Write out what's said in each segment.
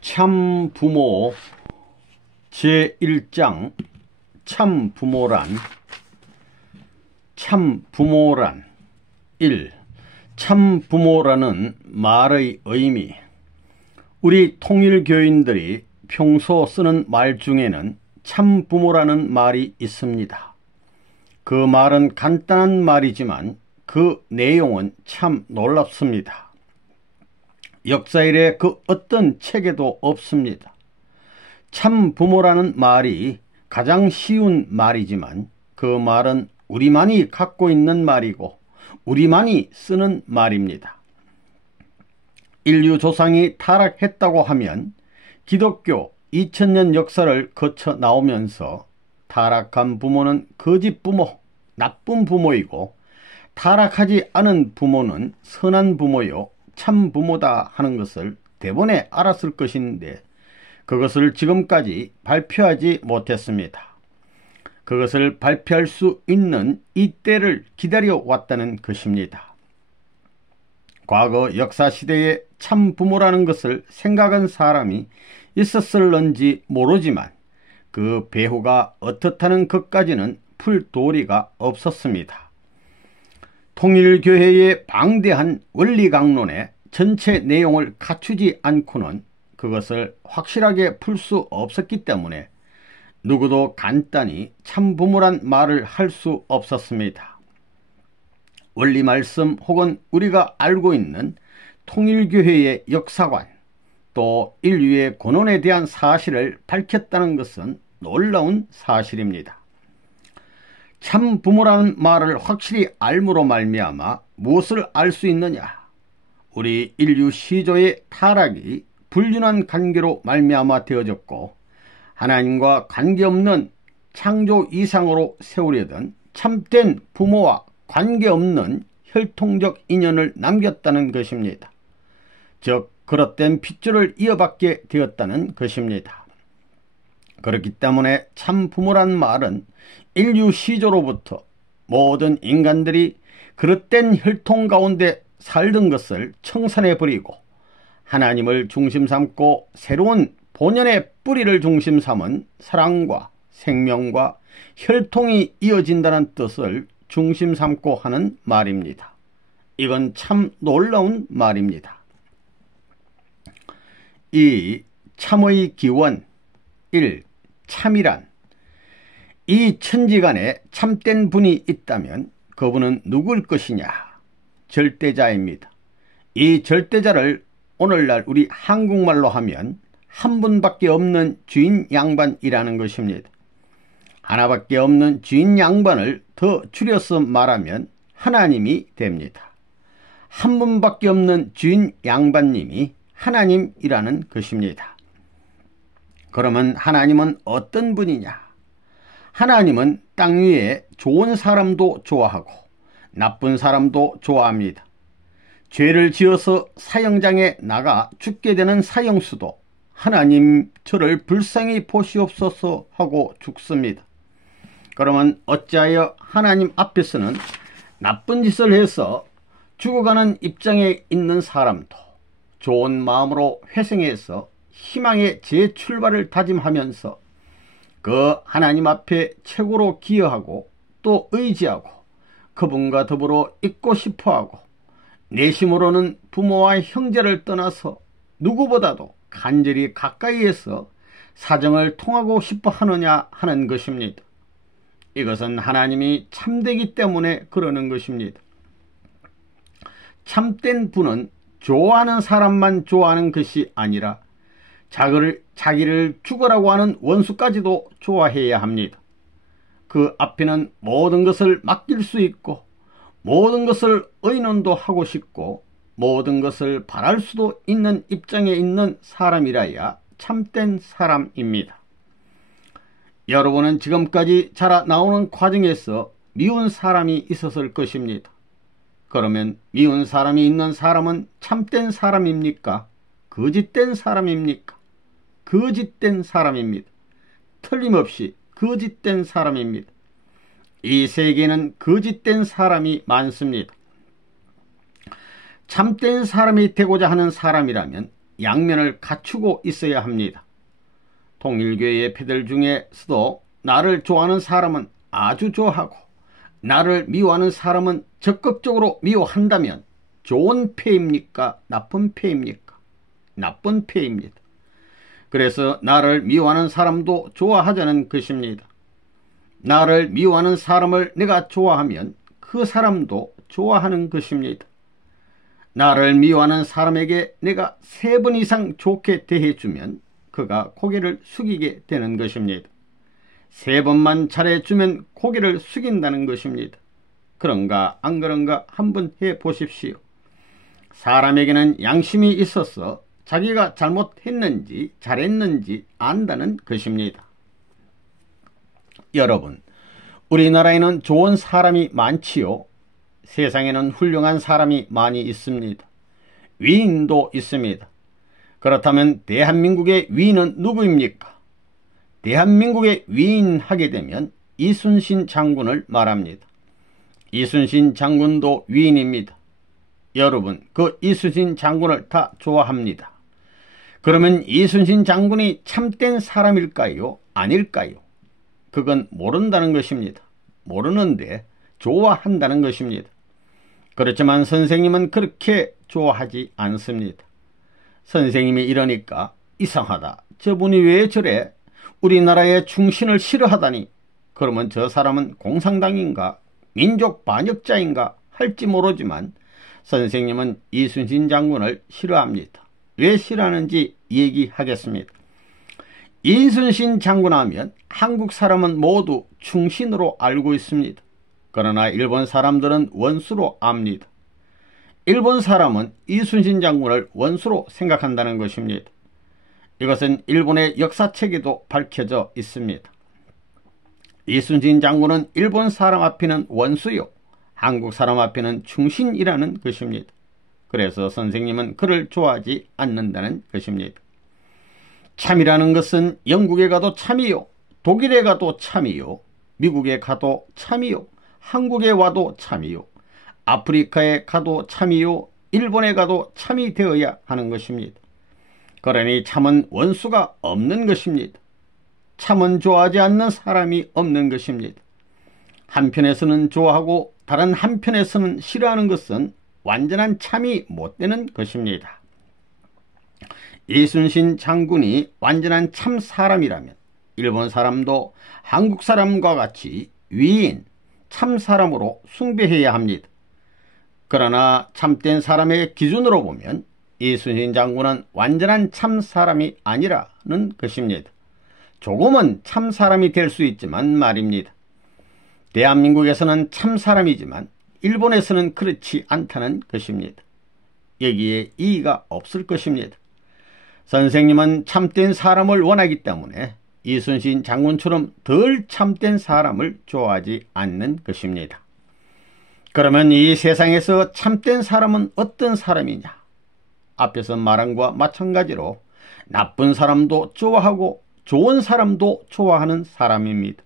참부모 제1장 참부모란 1. 참부모라는 말의 의미. 우리 통일교인들이 평소 쓰는 말 중에는 참부모라는 말이 있습니다. 그 말은 간단한 말이지만 그 내용은 참 놀랍습니다. 역사 이래 그 어떤 책에도 없습니다. 참부모라는 말이 가장 쉬운 말이지만 그 말은 우리만이 갖고 있는 말이고 우리만이 쓰는 말입니다. 인류 조상이 타락했다고 하면 기독교 2000년 역사를 거쳐 나오면서 타락한 부모는 거짓 부모, 나쁜 부모이고 타락하지 않은 부모는 선한 부모요 참 부모다 하는 것을 대번에 알았을 것인데 그것을 지금까지 발표하지 못했습니다. 그것을 발표할 수 있는 이때를 기다려왔다는 것입니다. 과거 역사시대에 참 부모라는 것을 생각한 사람이 있었을런지 모르지만 그 배후가 어떻다는 것까지는 풀 도리가 없었습니다. 통일교회의 방대한 원리강론의 전체 내용을 갖추지 않고는 그것을 확실하게 풀 수 없었기 때문에 누구도 간단히 참부모란 말을 할 수 없었습니다. 원리 말씀 혹은 우리가 알고 있는 통일교회의 역사관 또 인류의 권원에 대한 사실을 밝혔다는 것은 놀라운 사실입니다. 참부모라는 말을 확실히 알므로 말미암아 무엇을 알 수 있느냐? 우리 인류 시조의 타락이 불륜한 관계로 말미암아 되어졌고 하나님과 관계없는 창조 이상으로 세우려던 참된 부모와 관계없는 혈통적 인연을 남겼다는 것입니다. 즉 그릇된 핏줄을 이어받게 되었다는 것입니다. 그렇기 때문에 참부모란 말은 인류 시조로부터 모든 인간들이 그릇된 혈통 가운데 살던 것을 청산해버리고 하나님을 중심 삼고 새로운 본연의 뿌리를 중심 삼은 사랑과 생명과 혈통이 이어진다는 뜻을 중심 삼고 하는 말입니다. 이건 참 놀라운 말입니다. 2. 참의 기원 1. 참이란 이 천지간에 참된 분이 있다면 그분은 누구일 것이냐? 절대자입니다. 이 절대자를 오늘날 우리 한국말로 하면 한 분밖에 없는 주인 양반이라는 것입니다. 하나밖에 없는 주인 양반을 더 줄여서 말하면 하나님이 됩니다. 한 분밖에 없는 주인 양반님이 하나님이라는 것입니다. 그러면 하나님은 어떤 분이냐? 하나님은 땅 위에 좋은 사람도 좋아하고 나쁜 사람도 좋아합니다. 죄를 지어서 사형장에 나가 죽게 되는 사형수도 하나님 저를 불쌍히 보시옵소서 하고 죽습니다. 그러면 어찌하여 하나님 앞에서는 나쁜 짓을 해서 죽어가는 입장에 있는 사람도 좋은 마음으로 회생해서 희망의 재출발을 다짐하면서 그 하나님 앞에 최고로 기여하고 또 의지하고 그분과 더불어 있고 싶어하고 내심으로는 부모와 형제를 떠나서 누구보다도 간절히 가까이에서 사정을 통하고 싶어 하느냐 하는 것입니다. 이것은 하나님이 참되기 때문에 그러는 것입니다. 참된 분은 좋아하는 사람만 좋아하는 것이 아니라 자기를 죽으라고 하는 원수까지도 좋아해야 합니다. 그 앞에는 모든 것을 맡길 수 있고 모든 것을 의논도 하고 싶고 모든 것을 바랄 수도 있는 입장에 있는 사람이라야 참된 사람입니다. 여러분은 지금까지 자라나오는 과정에서 미운 사람이 있었을 것입니다. 그러면 미운 사람이 있는 사람은 참된 사람입니까? 거짓된 사람입니까? 거짓된 사람입니다. 틀림없이 거짓된 사람입니다. 이 세계에는 거짓된 사람이 많습니다. 참된 사람이 되고자 하는 사람이라면 양면을 갖추고 있어야 합니다. 통일교회의 패들 중에서도 나를 좋아하는 사람은 아주 좋아하고 나를 미워하는 사람은 적극적으로 미워한다면 좋은 패입니까? 나쁜 패입니까? 나쁜 패입니다. 그래서 나를 미워하는 사람도 좋아하자는 것입니다. 나를 미워하는 사람을 내가 좋아하면 그 사람도 좋아하는 것입니다. 나를 미워하는 사람에게 내가 3번 이상 좋게 대해주면 그가 고개를 숙이게 되는 것입니다. 3번만 잘해주면 고개를 숙인다는 것입니다. 그런가 안 그런가 한번 해보십시오. 사람에게는 양심이 있어서 자기가 잘못했는지 잘했는지 안다는 것입니다. 여러분, 우리나라에는 좋은 사람이 많지요. 세상에는 훌륭한 사람이 많이 있습니다. 위인도 있습니다. 그렇다면 대한민국의 위인은 누구입니까? 대한민국의 위인 하게 되면 이순신 장군을 말합니다. 이순신 장군도 위인입니다. 여러분, 그 이순신 장군을 다 좋아합니다. 그러면 이순신 장군이 참된 사람일까요? 아닐까요? 그건 모른다는 것입니다. 모르는데 좋아한다는 것입니다. 그렇지만 선생님은 그렇게 좋아하지 않습니다. 선생님이 이러니까 이상하다. 저분이 왜 저래? 우리나라의 충신을 싫어하다니. 그러면 저 사람은 공산당인가 민족 반역자인가 할지 모르지만 선생님은 이순신 장군을 싫어합니다. 왜 싫어하는지 얘기하겠습니다. 이순신 장군 하면 한국 사람은 모두 충신으로 알고 있습니다. 그러나 일본 사람들은 원수로 압니다. 일본 사람은 이순신 장군을 원수로 생각한다는 것입니다. 이것은 일본의 역사책에도 밝혀져 있습니다. 이순신 장군은 일본 사람 앞에는 원수요, 한국 사람 앞에는 충신이라는 것입니다. 그래서 선생님은 그를 좋아하지 않는다는 것입니다. 참이라는 것은 영국에 가도 참이요, 독일에 가도 참이요, 미국에 가도 참이요, 한국에 와도 참이요, 아프리카에 가도 참이요, 일본에 가도 참이 되어야 하는 것입니다. 그러니 참은 원수가 없는 것입니다. 참은 좋아하지 않는 사람이 없는 것입니다. 한편에서는 좋아하고 다른 한편에서는 싫어하는 것은 완전한 참이 못 되는 것입니다. 이순신 장군이 완전한 참 사람이라면 일본 사람도 한국 사람과 같이 위인, 참 사람으로 숭배해야 합니다. 그러나 참된 사람의 기준으로 보면 이순신 장군은 완전한 참 사람이 아니라는 것입니다. 조금은 참 사람이 될 수 있지만 말입니다. 대한민국에서는 참 사람이지만 일본에서는 그렇지 않다는 것입니다. 여기에 이의가 없을 것입니다. 선생님은 참된 사람을 원하기 때문에 이순신 장군처럼 덜 참된 사람을 좋아하지 않는 것입니다. 그러면 이 세상에서 참된 사람은 어떤 사람이냐? 앞에서 말한 것과 마찬가지로 나쁜 사람도 좋아하고 좋은 사람도 좋아하는 사람입니다.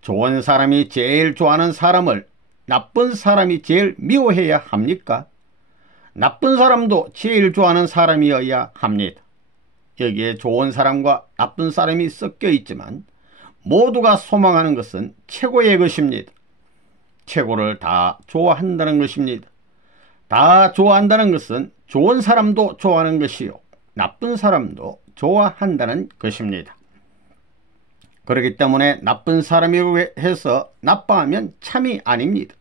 좋은 사람이 제일 좋아하는 사람을 나쁜 사람이 제일 미워해야 합니까? 나쁜 사람도 제일 좋아하는 사람이어야 합니다. 여기에 좋은 사람과 나쁜 사람이 섞여 있지만 모두가 소망하는 것은 최고의 것입니다. 최고를 다 좋아한다는 것입니다. 다 좋아한다는 것은 좋은 사람도 좋아하는 것이요, 나쁜 사람도 좋아한다는 것입니다. 그렇기 때문에 나쁜 사람이라고 해서 나빠하면 참이 아닙니다.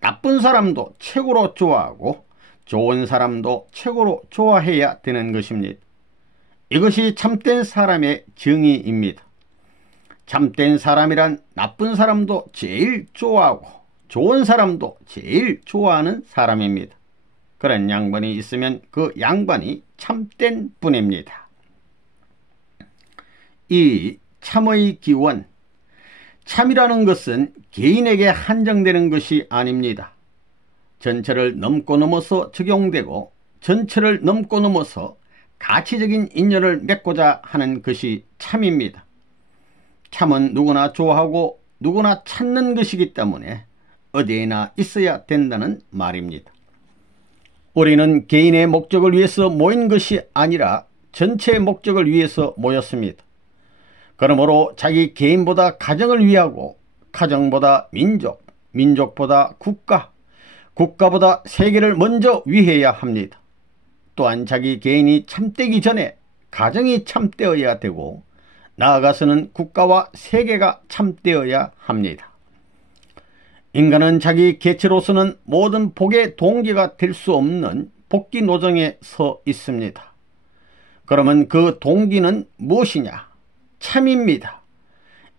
나쁜 사람도 최고로 좋아하고 좋은 사람도 최고로 좋아해야 되는 것입니다. 이것이 참된 사람의 정의입니다. 참된 사람이란 나쁜 사람도 제일 좋아하고 좋은 사람도 제일 좋아하는 사람입니다. 그런 양반이 있으면 그 양반이 참된 분입니다. 이 참의 기원, 참이라는 것은 개인에게 한정되는 것이 아닙니다. 전체를 넘고 넘어서 적용되고 전체를 넘고 넘어서 가치적인 인연을 맺고자 하는 것이 참입니다. 참은 누구나 좋아하고 누구나 찾는 것이기 때문에 어디에나 있어야 된다는 말입니다. 우리는 개인의 목적을 위해서 모인 것이 아니라 전체의 목적을 위해서 모였습니다. 그러므로 자기 개인보다 가정을 위하고 가정보다 민족, 민족보다 국가, 국가보다 세계를 먼저 위해야 합니다. 또한 자기 개인이 참되기 전에 가정이 참되어야 되고 나아가서는 국가와 세계가 참되어야 합니다. 인간은 자기 개체로서는 모든 복의 동기가 될 수 없는 복귀 노정에 서 있습니다. 그러면 그 동기는 무엇이냐? 참입니다.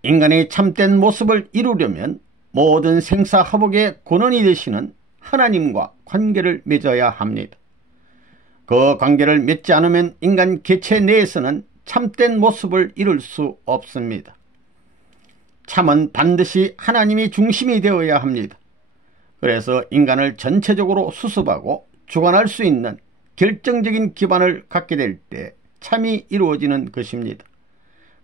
인간의 참된 모습을 이루려면 모든 생사화복의 근원이 되시는 하나님과 관계를 맺어야 합니다. 그 관계를 맺지 않으면 인간 개체 내에서는 참된 모습을 이룰 수 없습니다. 참은 반드시 하나님이 중심이 되어야 합니다. 그래서 인간을 전체적으로 수습하고 주관할 수 있는 결정적인 기반을 갖게 될 때 참이 이루어지는 것입니다.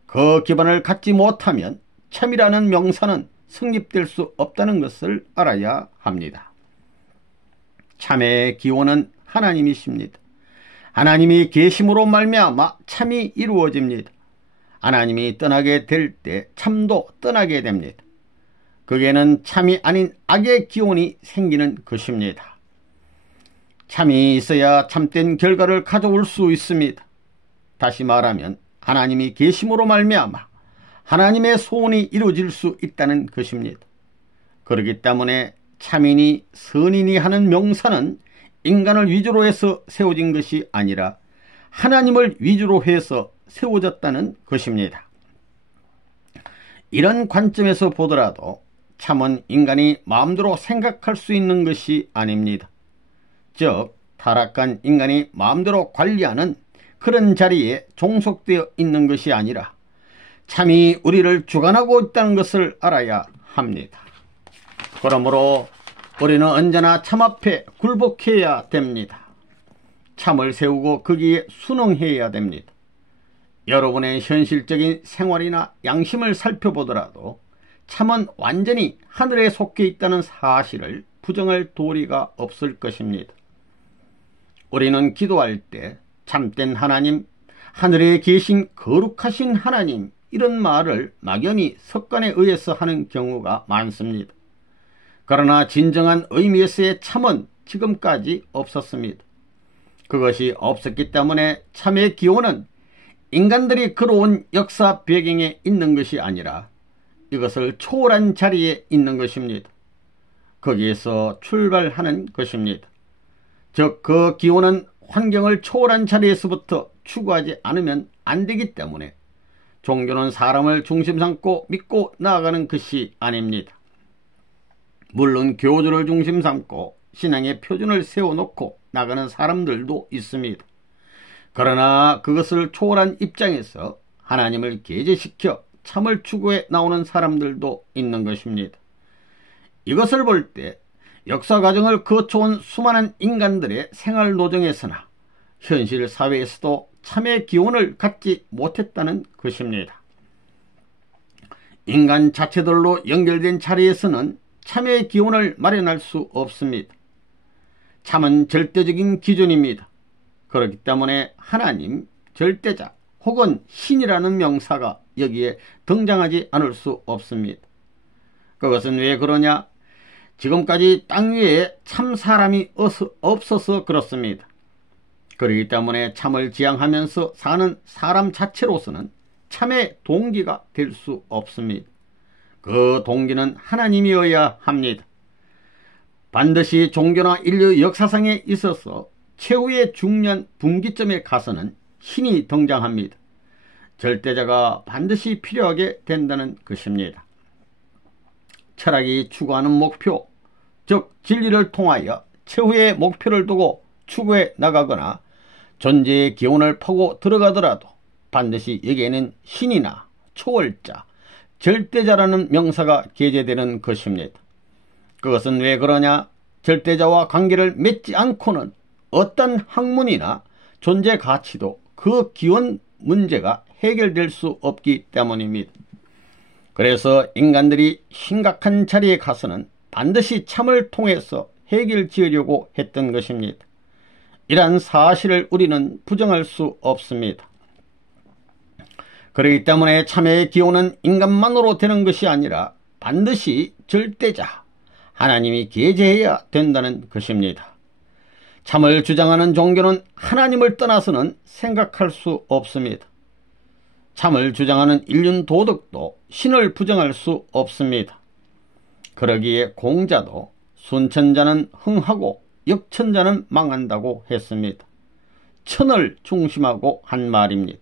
그 기반을 갖지 못하면 참이라는 명사는 성립될 수 없다는 것을 알아야 합니다. 참의 기원은 하나님이십니다. 하나님이 계심으로 말미암아 참이 이루어집니다. 하나님이 떠나게 될 때 참도 떠나게 됩니다. 거기에는 참이 아닌 악의 기원이 생기는 것입니다. 참이 있어야 참된 결과를 가져올 수 있습니다. 다시 말하면 하나님이 계심으로 말미암아 하나님의 소원이 이루어질 수 있다는 것입니다. 그렇기 때문에 참인이 선인이 하는 명사는 인간을 위주로 해서 세워진 것이 아니라 하나님을 위주로 해서 세워졌다는 것입니다. 이런 관점에서 보더라도 참은 인간이 마음대로 생각할 수 있는 것이 아닙니다. 즉 타락한 인간이 마음대로 관리하는 그런 자리에 종속되어 있는 것이 아니라 참이 우리를 주관하고 있다는 것을 알아야 합니다. 그러므로 우리는 언제나 참 앞에 굴복해야 됩니다. 참을 세우고 거기에 순응해야 됩니다. 여러분의 현실적인 생활이나 양심을 살펴보더라도 참은 완전히 하늘에 속해 있다는 사실을 부정할 도리가 없을 것입니다. 우리는 기도할 때 참된 하나님, 하늘에 계신 거룩하신 하나님 이런 말을 막연히 습관에 의해서 하는 경우가 많습니다. 그러나 진정한 의미에서의 참은 지금까지 없었습니다. 그것이 없었기 때문에 참의 기원은 인간들이 걸어온 역사 배경에 있는 것이 아니라 이것을 초월한 자리에 있는 것입니다. 거기에서 출발하는 것입니다. 즉 그 기원은 환경을 초월한 자리에서부터 추구하지 않으면 안 되기 때문에 종교는 사람을 중심 삼고 믿고 나아가는 것이 아닙니다. 물론 교주를 중심 삼고 신앙의 표준을 세워놓고 나가는 사람들도 있습니다. 그러나 그것을 초월한 입장에서 하나님을 계제시켜 참을 추구해 나오는 사람들도 있는 것입니다. 이것을 볼 때 역사 과정을 거쳐온 수많은 인간들의 생활 노정에서나 현실 사회에서도 참의 기원을 갖지 못했다는 것입니다. 인간 자체들로 연결된 자리에서는 참의 기원을 마련할 수 없습니다. 참은 절대적인 기준입니다. 그렇기 때문에 하나님, 절대자 혹은 신이라는 명사가 여기에 등장하지 않을 수 없습니다. 그것은 왜 그러냐? 지금까지 땅 위에 참 사람이 없어서 그렇습니다. 그렇기 때문에 참을 지향하면서 사는 사람 자체로서는 참의 동기가 될 수 없습니다. 그 동기는 하나님이어야 합니다. 반드시 종교나 인류 역사상에 있어서 최후의 중요한 분기점에 가서는 신이 등장합니다. 절대자가 반드시 필요하게 된다는 것입니다. 철학이 추구하는 목표, 즉 진리를 통하여 최후의 목표를 두고 추구해 나가거나 존재의 기원을 파고 들어가더라도 반드시 여기에는 신이나 초월자, 절대자라는 명사가 게재되는 것입니다. 그것은 왜 그러냐? 절대자와 관계를 맺지 않고는 어떤 학문이나 존재 가치도 그 기원 문제가 해결될 수 없기 때문입니다. 그래서 인간들이 심각한 자리에 가서는 반드시 참을 통해서 해결 지으려고 했던 것입니다. 이러한 사실을 우리는 부정할 수 없습니다. 그렇기 때문에 참회의 기원은 인간만으로 되는 것이 아니라 반드시 절대자 하나님이 계제해야 된다는 것입니다. 참을 주장하는 종교는 하나님을 떠나서는 생각할 수 없습니다. 참을 주장하는 인륜 도덕도 신을 부정할 수 없습니다. 그러기에 공자도 순천자는 흥하고 역천자는 망한다고 했습니다. 천을 중심하고 한 말입니다.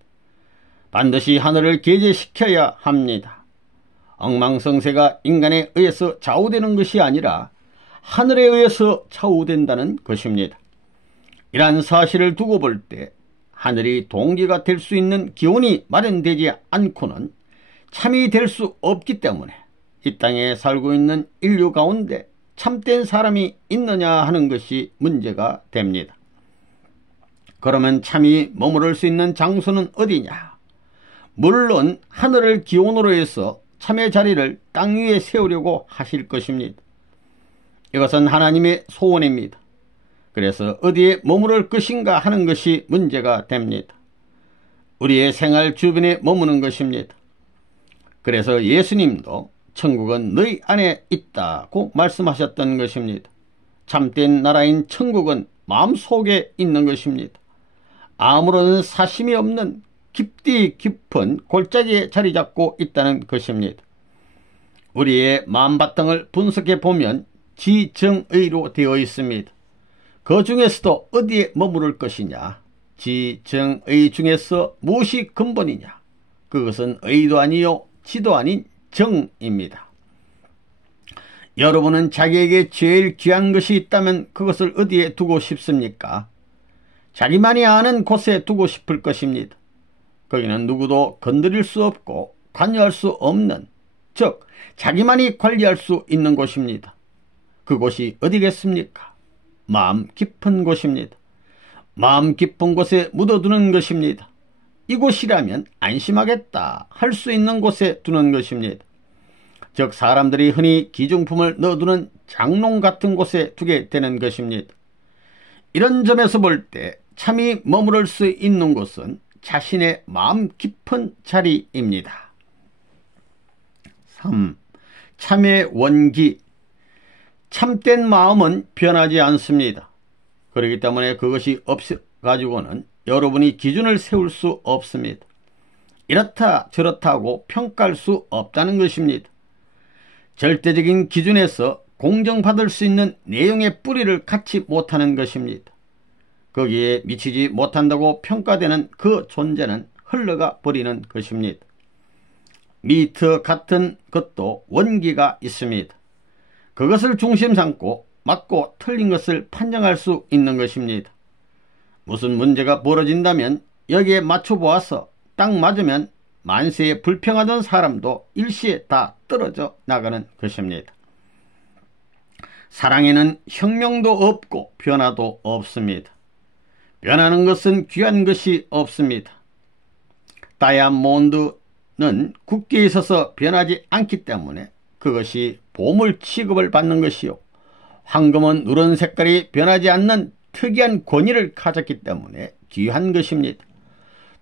반드시 하늘을 계제시켜야 합니다. 엉망성쇠가 인간에 의해서 좌우되는 것이 아니라 하늘에 의해서 좌우된다는 것입니다. 이러한 사실을 두고 볼 때 하늘이 동기가 될 수 있는 기운이 마련되지 않고는 참이 될 수 없기 때문에 이 땅에 살고 있는 인류 가운데 참된 사람이 있느냐 하는 것이 문제가 됩니다. 그러면 참이 머무를 수 있는 장소는 어디냐? 물론 하늘을 기원으로 해서 참의 자리를 땅 위에 세우려고 하실 것입니다. 이것은 하나님의 소원입니다. 그래서 어디에 머무를 것인가 하는 것이 문제가 됩니다. 우리의 생활 주변에 머무는 것입니다. 그래서 예수님도 천국은 너희 안에 있다고 말씀하셨던 것입니다. 참된 나라인 천국은 마음속에 있는 것입니다. 아무런 사심이 없는 깊디 깊은 골짜기에 자리 잡고 있다는 것입니다. 우리의 마음바탕을 분석해 보면 지정의로 되어 있습니다. 그 중에서도 어디에 머무를 것이냐? 지정의 중에서 무엇이 근본이냐? 그것은 의도 아니요 지도 아닌 정입니다. 여러분은 자기에게 제일 귀한 것이 있다면 그것을 어디에 두고 싶습니까? 자기만이 아는 곳에 두고 싶을 것입니다. 거기는 누구도 건드릴 수 없고 관여할 수 없는, 즉 자기만이 관리할 수 있는 곳입니다. 그곳이 어디겠습니까? 마음 깊은 곳입니다. 마음 깊은 곳에 묻어두는 것입니다. 이곳이라면 안심하겠다 할 수 있는 곳에 두는 것입니다. 즉 사람들이 흔히 기중품을 넣어두는 장롱 같은 곳에 두게 되는 것입니다. 이런 점에서 볼 때 참이 머무를 수 있는 곳은 자신의 마음 깊은 자리입니다. 3. 참의 원기. 참된 마음은 변하지 않습니다. 그렇기 때문에 그것이 없어가지고는 여러분이 기준을 세울 수 없습니다. 이렇다 저렇다고 평가할 수 없다는 것입니다. 절대적인 기준에서 공정받을 수 있는 내용의 뿌리를 갖지 못하는 것입니다. 거기에 미치지 못한다고 평가되는 그 존재는 흘러가 버리는 것입니다. 미터 같은 것도 원기가 있습니다. 그것을 중심 삼고 맞고 틀린 것을 판정할 수 있는 것입니다. 무슨 문제가 벌어진다면 여기에 맞춰보아서 딱 맞으면 만세에 불평하던 사람도 일시에 다 떨어져 나가는 것입니다. 사랑에는 혁명도 없고 변화도 없습니다. 변하는 것은 귀한 것이 없습니다. 다이아몬드는 굳게 있어서 변하지 않기 때문에 그것이 보물 취급을 받는 것이요, 황금은 누런 색깔이 변하지 않는 특이한 권위를 가졌기 때문에 귀한 것입니다.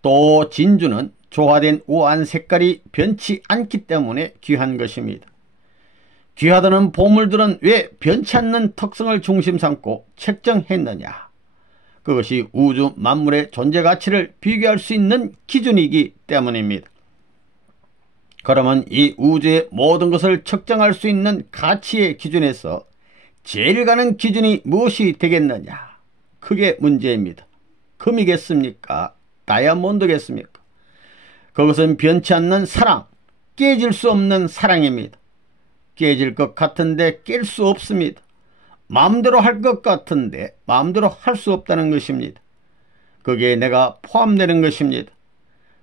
또 진주는 조화된 우아한 색깔이 변치 않기 때문에 귀한 것입니다. 귀하다는 보물들은 왜 변치 않는 특성을 중심 삼고 책정했느냐? 그것이 우주 만물의 존재 가치를 비교할 수 있는 기준이기 때문입니다. 그러면 이 우주의 모든 것을 측정할 수 있는 가치의 기준에서 제일 가는 기준이 무엇이 되겠느냐? 그게 문제입니다. 금이겠습니까? 다이아몬드겠습니까? 그것은 변치 않는 사랑, 깨질 수 없는 사랑입니다. 깨질 것 같은데 깰 수 없습니다. 마음대로 할 것 같은데 마음대로 할 수 없다는 것입니다. 거기에 내가 포함되는 것입니다.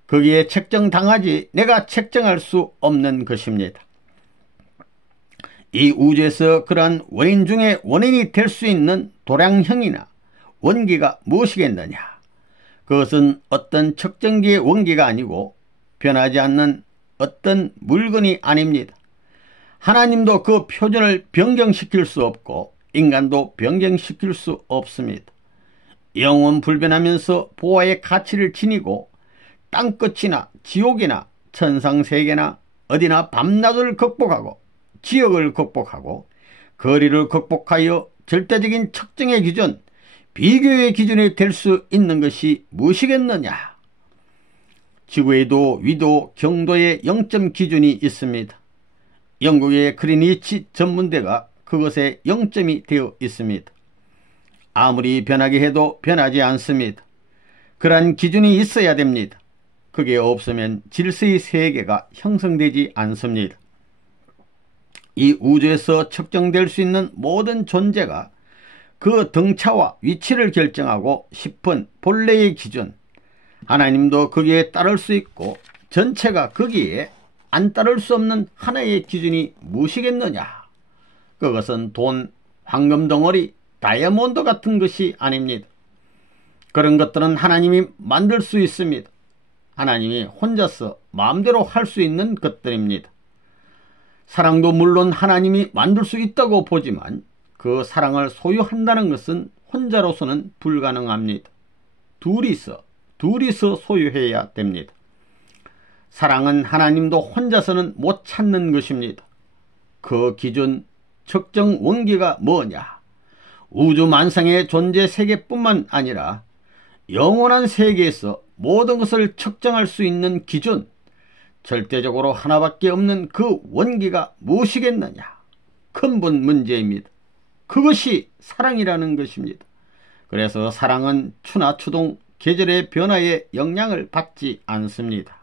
거기에 책정당하지 내가 책정할 수 없는 것입니다. 이 우주에서 그러한 원인 중에 원인이 될 수 있는 도량형이나 원기가 무엇이겠느냐? 그것은 어떤 측정기의 원기가 아니고 변하지 않는 어떤 물건이 아닙니다. 하나님도 그 표준을 변경시킬 수 없고 인간도 변경시킬 수 없습니다. 영원 불변하면서 보화의 가치를 지니고 땅끝이나 지옥이나 천상세계나 어디나 밤낮을 극복하고 지역을 극복하고 거리를 극복하여 절대적인 측정의 기준, 비교의 기준이 될 수 있는 것이 무엇이겠느냐? 지구에도 위도, 경도의 0점 기준이 있습니다. 영국의 그리니치 전문대가 그것에 0점이 되어 있습니다. 아무리 변하게 해도 변하지 않습니다. 그러한 기준이 있어야 됩니다. 그게 없으면 질서의 세계가 형성되지 않습니다. 이 우주에서 측정될 수 있는 모든 존재가 그 등차와 위치를 결정하고 싶은 본래의 기준, 하나님도 거기에 따를 수 있고 전체가 거기에 안 따를 수 없는 하나의 기준이 무엇이겠느냐? 그것은 돈, 황금 덩어리, 다이아몬드 같은 것이 아닙니다. 그런 것들은 하나님이 만들 수 있습니다. 하나님이 혼자서 마음대로 할 수 있는 것들입니다. 사랑도 물론 하나님이 만들 수 있다고 보지만 그 사랑을 소유한다는 것은 혼자로서는 불가능합니다. 둘이서 소유해야 됩니다. 사랑은 하나님도 혼자서는 못 찾는 것입니다. 그 기준, 측정 원기가 뭐냐? 우주 만상의 존재 세계뿐만 아니라 영원한 세계에서 모든 것을 측정할 수 있는 기준, 절대적으로 하나밖에 없는 그 원기가 무엇이겠느냐? 근본 문제입니다. 그것이 사랑이라는 것입니다. 그래서 사랑은 추나 추동, 계절의 변화에 영향을 받지 않습니다.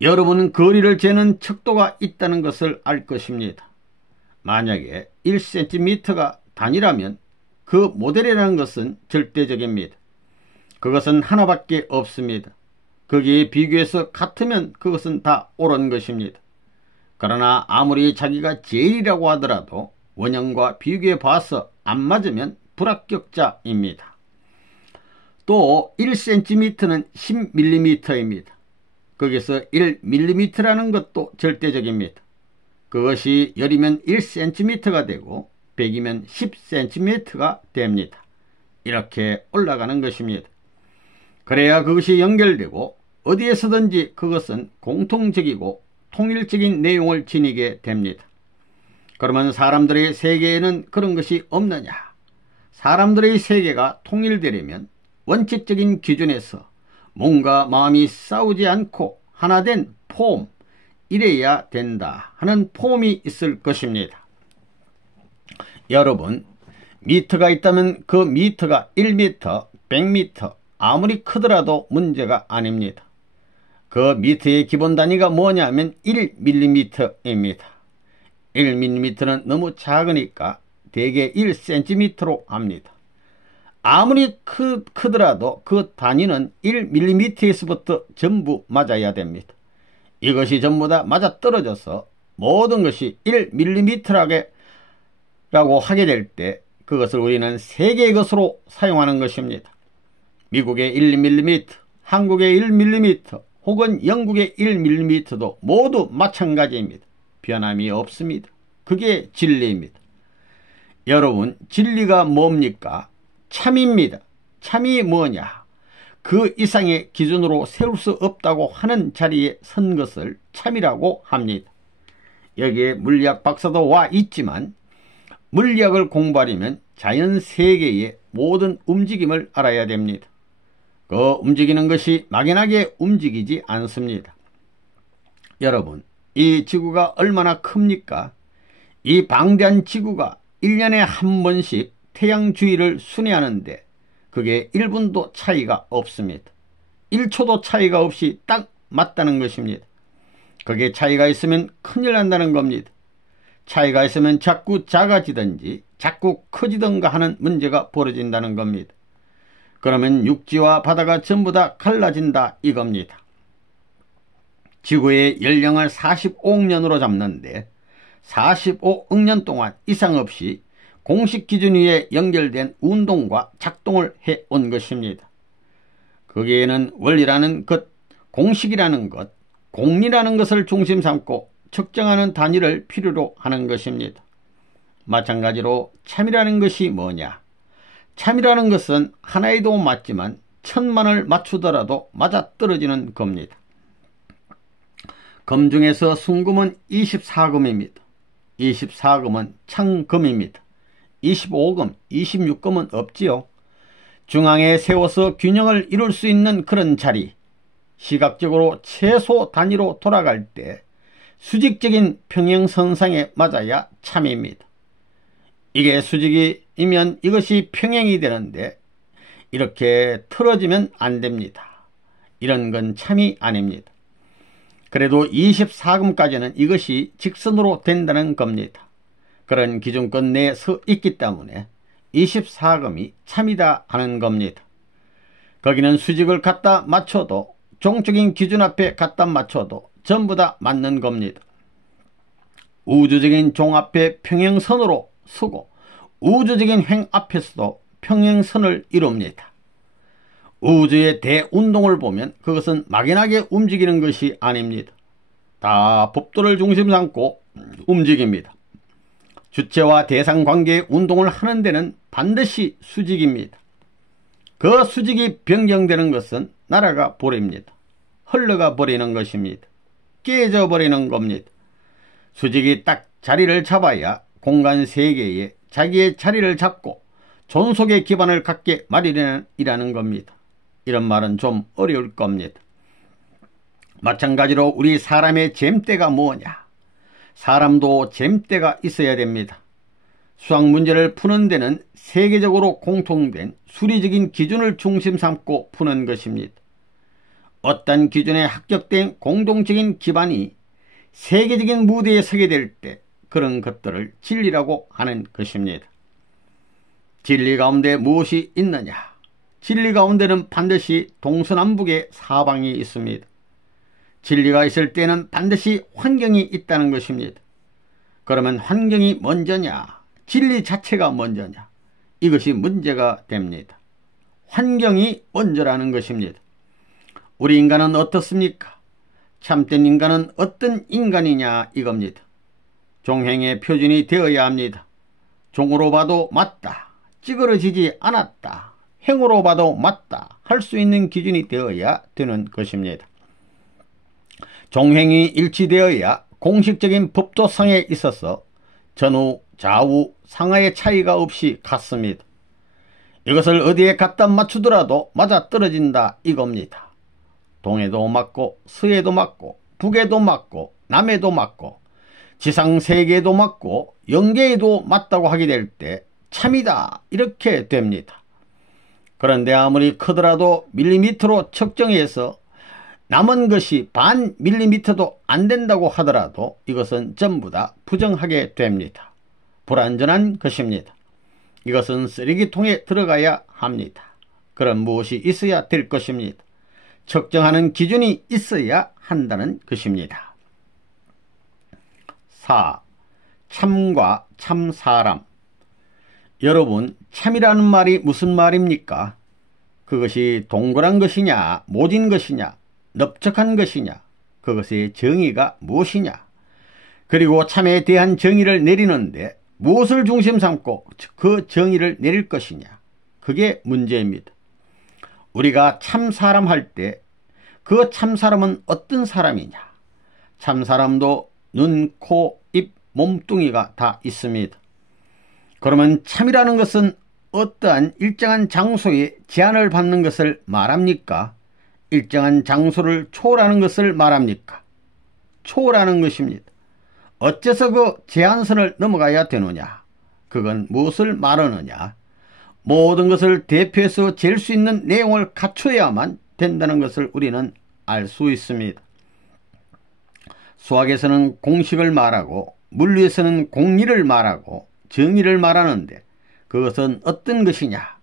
여러분은 거리를 재는 척도가 있다는 것을 알 것입니다. 만약에 1cm가 단위라면 그 모델이라는 것은 절대적입니다. 그것은 하나밖에 없습니다. 거기에 비교해서 같으면 그것은 다 옳은 것입니다. 그러나 아무리 자기가 제일이라고 하더라도 원형과 비교해 봐서 안 맞으면 불합격자입니다. 또 1cm는 10mm입니다. 거기서 1mm라는 것도 절대적입니다. 그것이 열이면 1cm가 되고 100이면 10cm가 됩니다. 이렇게 올라가는 것입니다. 그래야 그것이 연결되고 어디에서든지 그것은 공통적이고 통일적인 내용을 지니게 됩니다. 그러면 사람들의 세계에는 그런 것이 없느냐? 사람들의 세계가 통일되려면 원칙적인 기준에서 몸과 마음이 싸우지 않고 하나된 폼, 이래야 된다 하는 폼이 있을 것입니다. 여러분, 미터가 있다면 그 미터가 1미터, 100미터 아무리 크더라도 문제가 아닙니다. 그 미터의 기본 단위가 뭐냐면 1mm입니다. 1mm는 너무 작으니까 대개 1cm로 합니다. 아무리 크더라도 그 단위는 1mm에서부터 전부 맞아야 됩니다. 이것이 전부 다 맞아떨어져서 모든 것이 1mm라고 하게 될 때 그것을 우리는 세계의 것으로 사용하는 것입니다. 미국의 1mm, 한국의 1mm, 혹은 영국의 1mm도 모두 마찬가지입니다. 변함이 없습니다. 그게 진리입니다. 여러분, 진리가 뭡니까? 참입니다. 참이 뭐냐? 그 이상의 기준으로 세울 수 없다고 하는 자리에 선 것을 참이라고 합니다. 여기에 물리학 박사도 와 있지만 물리학을 공부하려면 자연세계의 모든 움직임을 알아야 됩니다. 그 움직이는 것이 막연하게 움직이지 않습니다. 여러분, 이 지구가 얼마나 큽니까? 이 방대한 지구가 1년에 한 번씩 태양 주위를 순회하는데 그게 1분도 차이가 없습니다. 1초도 차이가 없이 딱 맞다는 것입니다. 그게 차이가 있으면 큰일 난다는 겁니다. 차이가 있으면 자꾸 작아지든지 자꾸 커지든가 하는 문제가 벌어진다는 겁니다. 그러면 육지와 바다가 전부 다 갈라진다 이겁니다. 지구의 연령을 45억 년으로 잡는데 45억 년 동안 이상 없이 공식 기준 위에 연결된 운동과 작동을 해온 것입니다. 거기에는 원리라는 것, 공식이라는 것, 공리라는 것을 중심 삼고 측정하는 단위를 필요로 하는 것입니다. 마찬가지로 참이라는 것이 뭐냐? 참이라는 것은 하나에도 맞지만 천만을 맞추더라도 맞아떨어지는 겁니다. 금 중에서 순금은 24금입니다. 24금은 창금입니다. 25금, 26금은 없지요. 중앙에 세워서 균형을 이룰 수 있는 그런 자리, 시각적으로 최소 단위로 돌아갈 때 수직적인 평행선상에 맞아야 참입니다. 이게 수직이면 이것이 평행이 되는데 이렇게 틀어지면 안 됩니다. 이런 건 참이 아닙니다. 그래도 24금까지는 이것이 직선으로 된다는 겁니다. 그런 기준권 내에 서 있기 때문에 24금이 참이다 하는 겁니다. 거기는 수직을 갖다 맞춰도 종적인 기준 앞에 갖다 맞춰도 전부 다 맞는 겁니다. 우주적인 종 앞에 평행선으로 서고 우주적인 횡 앞에서도 평행선을 이룹니다. 우주의 대운동을 보면 그것은 막연하게 움직이는 것이 아닙니다. 다 법도를 중심 삼고 움직입니다. 주체와 대상 관계의 운동을 하는 데는 반드시 수직입니다. 그 수직이 변경되는 것은 날아가 버립니다. 흘러가 버리는 것입니다. 깨져 버리는 겁니다. 수직이 딱 자리를 잡아야 공간 세계에 자기의 자리를 잡고 존속의 기반을 갖게 마련이라는 겁니다. 이런 말은 좀 어려울 겁니다. 마찬가지로 우리 사람의 잼대가 뭐냐? 사람도 잼대가 있어야 됩니다. 수학 문제를 푸는 데는 세계적으로 공통된 수리적인 기준을 중심 삼고 푸는 것입니다. 어떤 기준에 합격된 공동적인 기반이 세계적인 무대에 서게 될 때 그런 것들을 진리라고 하는 것입니다. 진리 가운데 무엇이 있느냐? 진리 가운데는 반드시 동서남북의 사방이 있습니다. 진리가 있을 때는 반드시 환경이 있다는 것입니다. 그러면 환경이 먼저냐? 진리 자체가 먼저냐? 이것이 문제가 됩니다. 환경이 먼저라는 것입니다. 우리 인간은 어떻습니까? 참된 인간은 어떤 인간이냐 이겁니다. 종행의 표준이 되어야 합니다. 종으로 봐도 맞다, 찌그러지지 않았다, 행으로 봐도 맞다 할 수 있는 기준이 되어야 되는 것입니다. 종행이 일치되어야 공식적인 법도상에 있어서 전후, 좌우, 상하의 차이가 없이 같습니다. 이것을 어디에 갖다 맞추더라도 맞아떨어진다 이겁니다. 동에도 맞고 서에도 맞고 북에도 맞고 남에도 맞고 지상세계에도 맞고 영계에도 맞다고 하게 될 때 참이다 이렇게 됩니다. 그런데 아무리 크더라도 밀리미터로 측정해서 남은 것이 반 밀리미터도 안 된다고 하더라도 이것은 전부 다 부정하게 됩니다. 불완전한 것입니다. 이것은 쓰레기통에 들어가야 합니다. 그런 무엇이 있어야 될 것입니다. 측정하는 기준이 있어야 한다는 것입니다. 4. 참과 참사람. 여러분, 참이라는 말이 무슨 말입니까? 그것이 동그란 것이냐, 모진 것이냐, 넓적한 것이냐, 그것의 정의가 무엇이냐, 그리고 참에 대한 정의를 내리는데 무엇을 중심 삼고 그 정의를 내릴 것이냐, 그게 문제입니다. 우리가 참사람 할 때 그 참사람은 어떤 사람이냐? 참사람도 눈, 코, 입, 몸뚱이가 다 있습니다. 그러면 참이라는 것은 어떠한 일정한 장소에 제한을 받는 것을 말합니까? 일정한 장소를 초월하는 것을 말합니까? 초월하는 것입니다. 어째서 그 제한선을 넘어가야 되느냐? 그건 무엇을 말하느냐? 모든 것을 대표해서 잴 수 있는 내용을 갖춰야만 된다는 것을 우리는 알 수 있습니다. 수학에서는 공식을 말하고 물리에서는 공리를 말하고 정의를 말하는데 그것은 어떤 것이냐?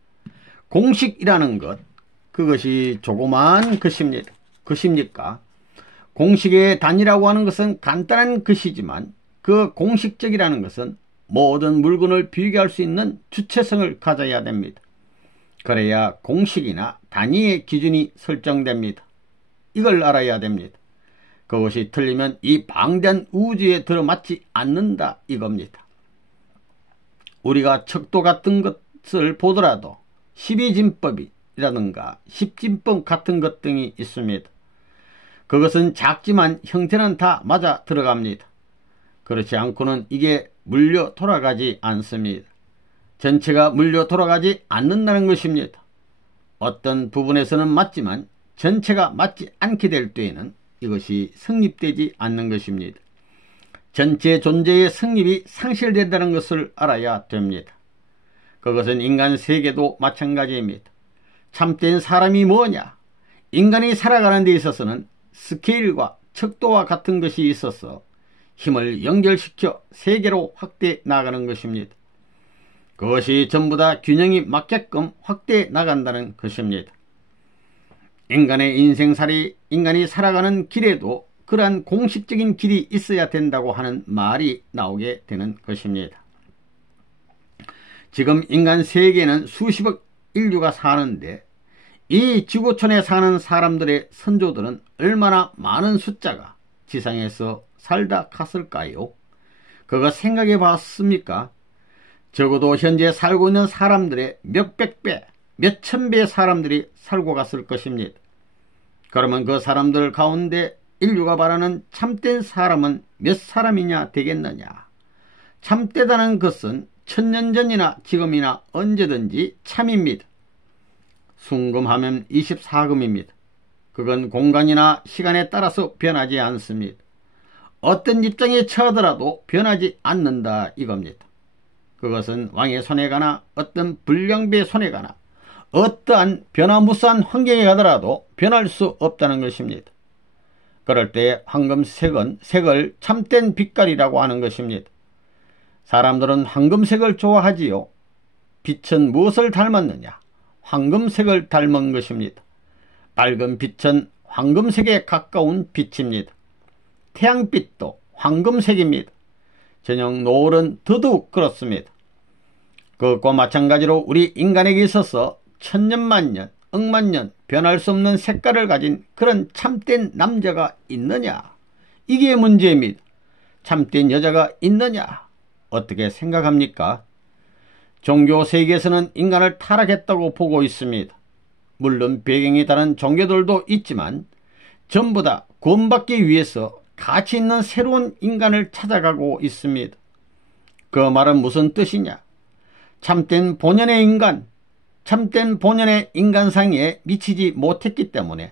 공식이라는 것, 그것이 조그마한 것입니까? 공식의 단위라고 하는 것은 간단한 것이지만 그 공식적이라는 것은 모든 물건을 비교할 수 있는 주체성을 가져야 됩니다. 그래야 공식이나 단위의 기준이 설정됩니다. 이걸 알아야 됩니다. 그것이 틀리면 이 방대한 우주에 들어맞지 않는다 이겁니다. 우리가 척도 같은 것을 보더라도 십이진법이라든가 십진법 같은 것 등이 있습니다. 그것은 작지만 형태는 다 맞아 들어갑니다. 그렇지 않고는 이게 물려 돌아가지 않습니다. 전체가 물려 돌아가지 않는다는 것입니다. 어떤 부분에서는 맞지만 전체가 맞지 않게 될 때에는 이것이 성립되지 않는 것입니다. 전체 존재의 성립이 상실된다는 것을 알아야 됩니다. 그것은 인간 세계도 마찬가지입니다. 참된 사람이 뭐냐? 인간이 살아가는 데 있어서는 스케일과 척도와 같은 것이 있어서 힘을 연결시켜 세계로 확대해 나가는 것입니다. 그것이 전부 다 균형이 맞게끔 확대해 나간다는 것입니다. 인간의 인생살이 인간이 살아가는 길에도 그러한 공식적인 길이 있어야 된다고 하는 말이 나오게 되는 것입니다. 지금 인간 세계에는 수십억 인류가 사는데 이 지구촌에 사는 사람들의 선조들은 얼마나 많은 숫자가 지상에서 살다 갔을까요? 그거 생각해 봤습니까? 적어도 현재 살고 있는 사람들의 몇백 배, 몇천 배의 사람들이 살고 갔을 것입니다. 그러면 그 사람들 가운데 인류가 바라는 참된 사람은 몇 사람이냐 되겠느냐? 참되다는 것은 천년 전이나 지금이나 언제든지 참입니다. 순금하면 24금입니다. 그건 공간이나 시간에 따라서 변하지 않습니다. 어떤 입장에 처하더라도 변하지 않는다 이겁니다. 그것은 왕의 손에 가나 어떤 불량배의 손에 가나 어떠한 변화무쌍한 환경에 가더라도 변할 수 없다는 것입니다. 그럴 때 황금색은 색을 참된 빛깔이라고 하는 것입니다. 사람들은 황금색을 좋아하지요. 빛은 무엇을 닮았느냐? 황금색을 닮은 것입니다. 밝은 빛은 황금색에 가까운 빛입니다. 태양빛도 황금색입니다. 저녁 노을은 더더욱 그렇습니다. 그것과 마찬가지로 우리 인간에게 있어서 천년만년, 억만년 변할 수 없는 색깔을 가진 그런 참된 남자가 있느냐? 이게 문제입니다. 참된 여자가 있느냐? 어떻게 생각합니까? 종교 세계에서는 인간을 타락했다고 보고 있습니다. 물론 배경이 다른 종교들도 있지만 전부 다 구원받기 위해서 가치 있는 새로운 인간을 찾아가고 있습니다. 그 말은 무슨 뜻이냐? 참된 본연의 인간, 참된 본연의 인간상에 미치지 못했기 때문에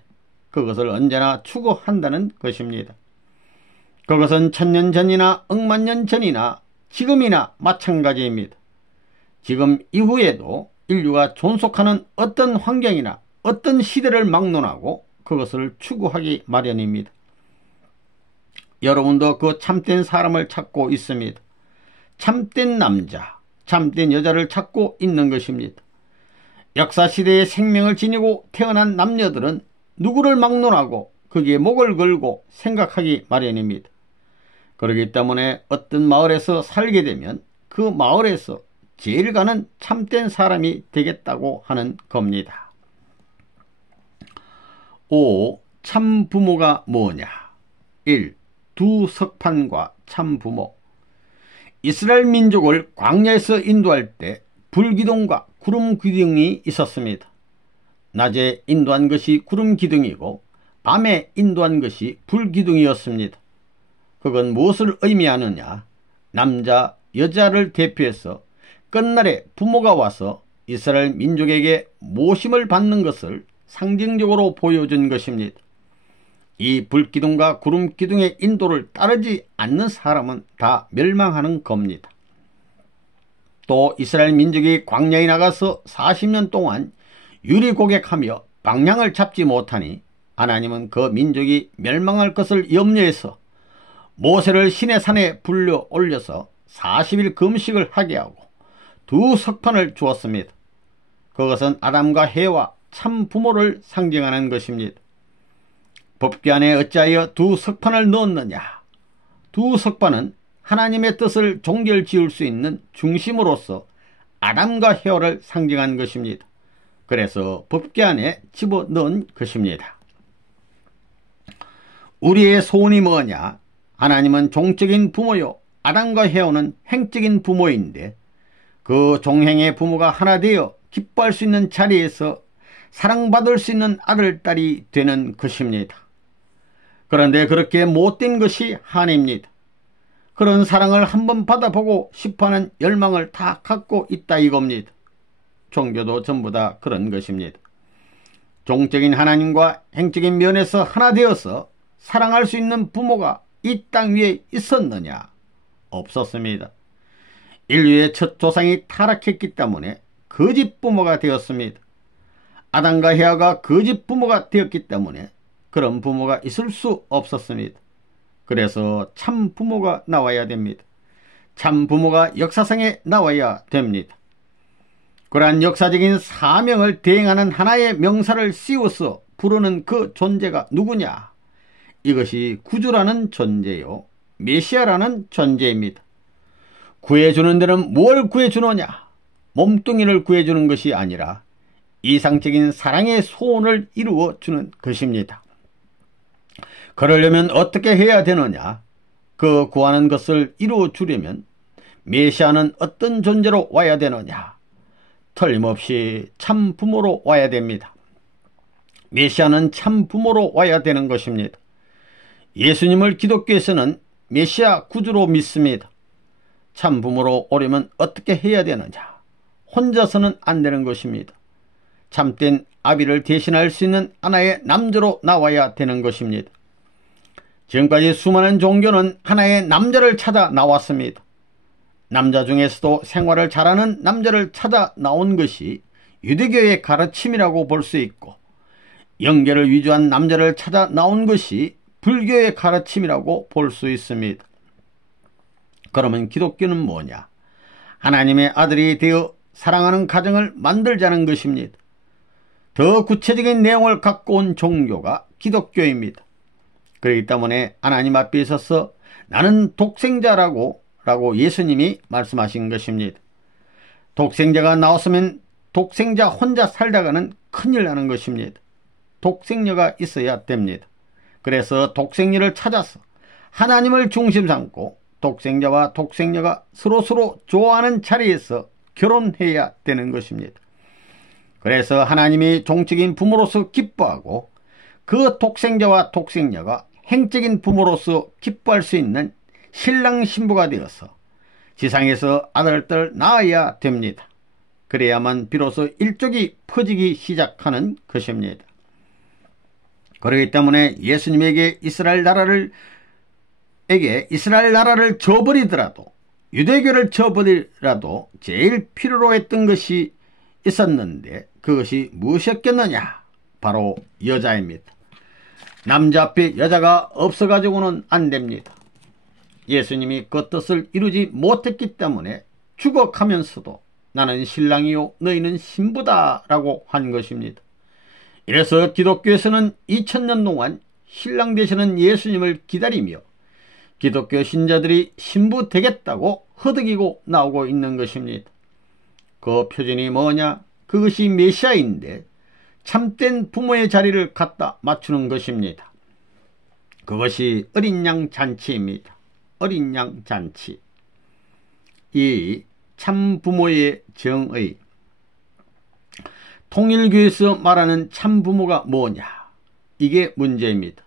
그것을 언제나 추구한다는 것입니다. 그것은 천년 전이나 억만 년 전이나 지금이나 마찬가지입니다. 지금 이후에도 인류가 존속하는 어떤 환경이나 어떤 시대를 막론하고 그것을 추구하기 마련입니다. 여러분도 그 참된 사람을 찾고 있습니다. 참된 남자, 참된 여자를 찾고 있는 것입니다. 역사시대의 생명을 지니고 태어난 남녀들은 누구를 막론하고 거기에 목을 걸고 생각하기 마련입니다. 그렇기 때문에 어떤 마을에서 살게 되면 그 마을에서 제일 가는 참된 사람이 되겠다고 하는 겁니다. 5. 참부모가 뭐냐? 1. 두 석판과 참부모. 이스라엘 민족을 광야에서 인도할 때 불기둥과 구름기둥이 있었습니다. 낮에 인도한 것이 구름기둥이고 밤에 인도한 것이 불기둥이었습니다. 그건 무엇을 의미하느냐? 남자, 여자를 대표해서 끝날에 부모가 와서 이스라엘 민족에게 모심을 받는 것을 상징적으로 보여준 것입니다. 이 불기둥과 구름기둥의 인도를 따르지 않는 사람은 다 멸망하는 겁니다. 또 이스라엘 민족이 광야에 나가서 40년 동안 유리고객하며 방향을 잡지 못하니 하나님은 그 민족이 멸망할 것을 염려해서 모세를 시내 산에 불러 올려서 40일 금식을 하게 하고 두 석판을 주었습니다. 그것은 아담과 해와 참 부모를 상징하는 것입니다. 법궤 안에 어찌하여 두 석판을 넣었느냐? 두 석판은 하나님의 뜻을 종결지을 수 있는 중심으로서 아담과 해와를 상징한 것입니다. 그래서 법궤 안에 집어넣은 것입니다. 우리의 소원이 뭐냐? 하나님은 종적인 부모요, 아담과 해와는 행적인 부모인데 그 종행의 부모가 하나 되어 기뻐할 수 있는 자리에서 사랑받을 수 있는 아들, 딸이 되는 것입니다. 그런데 그렇게 못된 것이 한입니다. 그런 사랑을 한번 받아보고 싶어하는 열망을 다 갖고 있다 이겁니다. 종교도 전부 다 그런 것입니다. 종적인 하나님과 행적인 면에서 하나 되어서 사랑할 수 있는 부모가 이 땅 위에 있었느냐? 없었습니다. 인류의 첫 조상이 타락했기 때문에 거짓 부모가 되었습니다. 아담과 헤아가 거짓 부모가 되었기 때문에 그런 부모가 있을 수 없었습니다. 그래서 참 부모가 나와야 됩니다. 참 부모가 역사상에 나와야 됩니다. 그러한 역사적인 사명을 대행하는 하나의 명사를 씌워서 부르는 그 존재가 누구냐? 이것이 구주라는 존재요, 메시아라는 존재입니다. 구해주는 데는 뭘 구해주느냐? 몸뚱이를 구해주는 것이 아니라 이상적인 사랑의 소원을 이루어주는 것입니다. 그러려면 어떻게 해야 되느냐? 그 구하는 것을 이루어주려면 메시아는 어떤 존재로 와야 되느냐? 틀림없이 참 부모로 와야 됩니다. 메시아는 참 부모로 와야 되는 것입니다. 예수님을 기독교에서는 메시아 구주로 믿습니다. 참 부모로 오려면 어떻게 해야 되느냐? 혼자서는 안 되는 것입니다. 참된 아비를 대신할 수 있는 하나의 남자로 나와야 되는 것입니다. 지금까지 수많은 종교는 하나의 남자를 찾아 나왔습니다. 남자 중에서도 생활을 잘하는 남자를 찾아 나온 것이 유대교의 가르침이라고 볼 수 있고, 영계를 위주한 남자를 찾아 나온 것이 불교의 가르침이라고 볼 수 있습니다. 그러면 기독교는 뭐냐? 하나님의 아들이 되어 사랑하는 가정을 만들자는 것입니다. 더 구체적인 내용을 갖고 온 종교가 기독교입니다. 그렇기 때문에 하나님 앞에 있어서 나는 독생자라고 예수님이 말씀하신 것입니다. 독생자가 나왔으면 독생자 혼자 살다가는 큰일 나는 것입니다. 독생녀가 있어야 됩니다. 그래서 독생녀를 찾아서 하나님을 중심 삼고 독생자와 독생녀가 서로 좋아하는 자리에서 결혼해야 되는 것입니다. 그래서 하나님이 종적인 부모로서 기뻐하고 그 독생자와 독생녀가 행적인 부모로서 기뻐할 수 있는 신랑 신부가 되어서 지상에서 아들들 낳아야 됩니다. 그래야만 비로소 일족이 퍼지기 시작하는 것입니다. 그렇기 때문에 예수님에게 이스라엘 나라를 저버리더라도, 유대교를 저버리더라도 제일 필요로 했던 것이 있었는데 그것이 무엇이었겠느냐? 바로 여자입니다. 남자 앞에 여자가 없어가지고는 안 됩니다. 예수님이 그 뜻을 이루지 못했기 때문에 죽어가면서도 나는 신랑이요 너희는 신부다 라고 한 것입니다. 이래서 기독교에서는 2000년 동안 신랑 되시는 예수님을 기다리며 기독교 신자들이 신부 되겠다고 허덕이고 나오고 있는 것입니다. 그 표준이 뭐냐? 그것이 메시아인데 참된 부모의 자리를 갖다 맞추는 것입니다. 그것이 어린 양 잔치입니다. 어린 양 잔치. 이 참 부모의 정의. 통일교에서 말하는 참 부모가 뭐냐? 이게 문제입니다.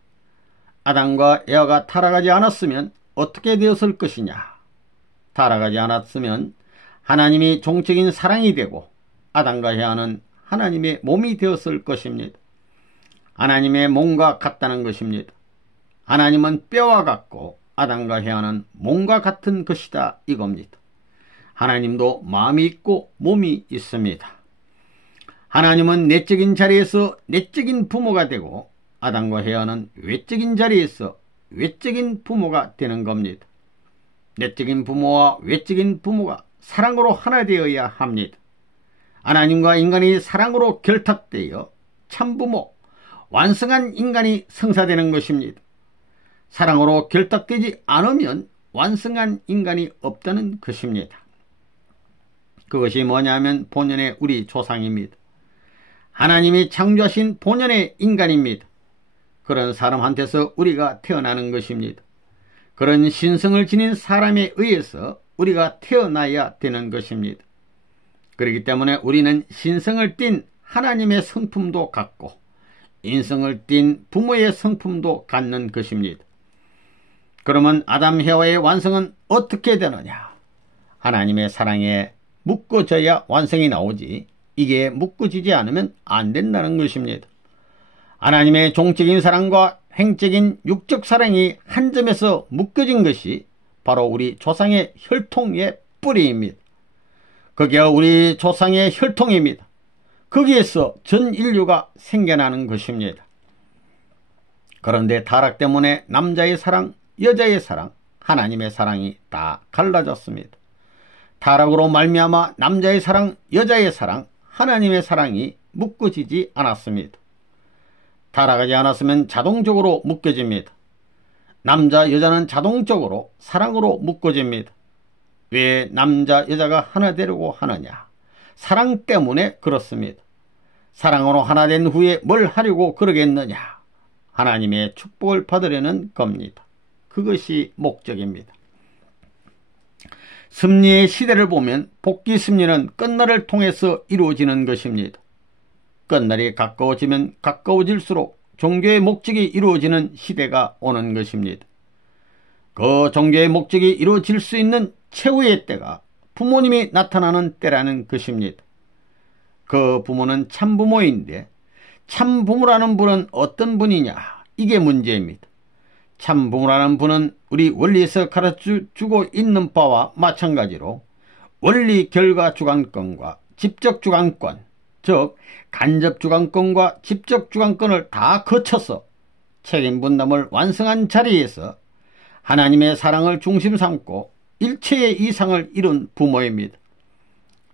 아담과 에아가 타락하지 않았으면 어떻게 되었을 것이냐? 타락하지 않았으면 하나님이 종적인 사랑이 되고 아담과 에아는 하나님의 몸이 되었을 것입니다. 하나님의 몸과 같다는 것입니다. 하나님은 뼈와 같고 아담과 에아는 몸과 같은 것이다 이겁니다. 하나님도 마음이 있고 몸이 있습니다. 하나님은 내적인 자리에서 내적인 부모가 되고 아담과 에아는 외적인 자리에서 외적인 부모가 되는 겁니다. 내적인 부모와 외적인 부모가 사랑으로 하나 되어야 합니다. 하나님과 인간이 사랑으로 결탁되어 참부모, 완성한 인간이 성사되는 것입니다. 사랑으로 결탁되지 않으면 완성한 인간이 없다는 것입니다. 그것이 뭐냐면 본연의 우리 조상입니다. 하나님이 창조하신 본연의 인간입니다. 그런 사람한테서 우리가 태어나는 것입니다. 그런 신성을 지닌 사람에 의해서 우리가 태어나야 되는 것입니다. 그렇기 때문에 우리는 신성을 띤 하나님의 성품도 갖고 인성을 띤 부모의 성품도 갖는 것입니다. 그러면 아담 해와의 완성은 어떻게 되느냐? 하나님의 사랑에 묶어져야 완성이 나오지, 이게 묶어지지 않으면 안 된다는 것입니다. 하나님의 종적인 사랑과 행적인 육적 사랑이 한 점에서 묶어진 것이 바로 우리 조상의 혈통의 뿌리입니다. 그게 우리 조상의 혈통입니다. 거기에서 전 인류가 생겨나는 것입니다. 그런데 타락 때문에 남자의 사랑, 여자의 사랑, 하나님의 사랑이 다 갈라졌습니다. 타락으로 말미암아 남자의 사랑, 여자의 사랑, 하나님의 사랑이 묶어지지 않았습니다. 타락하지 않았으면 자동적으로 묶여집니다. 남자, 여자는 자동적으로 사랑으로 묶어집니다. 왜 남자, 여자가 하나 되려고 하느냐? 사랑 때문에 그렇습니다. 사랑으로 하나 된 후에 뭘 하려고 그러겠느냐? 하나님의 축복을 받으려는 겁니다. 그것이 목적입니다. 섭리의 시대를 보면 복귀 섭리는 끝날을 통해서 이루어지는 것입니다. 끝날이 가까워지면 가까워질수록 종교의 목적이 이루어지는 시대가 오는 것입니다. 그 종교의 목적이 이루어질 수 있는 최후의 때가 부모님이 나타나는 때라는 것입니다. 그 부모는 참부모인데 참부모라는 분은 어떤 분이냐? 이게 문제입니다. 참부모라는 분은 우리 원리에서 가르쳐주고 있는 바와 마찬가지로 원리 결과 주관권과 직접 주관권, 즉 간접 주관권과 직접 주관권을 다 거쳐서 책임 분담을 완성한 자리에서 하나님의 사랑을 중심 삼고 일체의 이상을 이룬 부모입니다.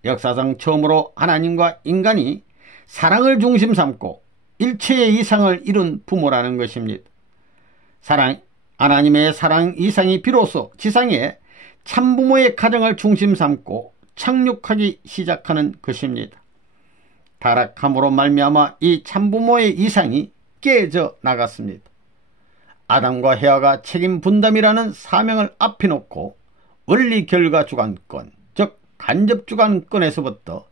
역사상 처음으로 하나님과 인간이 사랑을 중심 삼고 일체의 이상을 이룬 부모라는 것입니다. 하나님의 사랑 이상이 비로소 지상에 참부모의 가정을 중심 삼고 착륙하기 시작하는 것입니다. 타락함으로 말미암아 이 참부모의 이상이 깨져 나갔습니다. 아담과 헤아가 책임 분담이라는 사명을 앞에 놓고 원리 결과 주관권, 즉 간접 주관권에서부터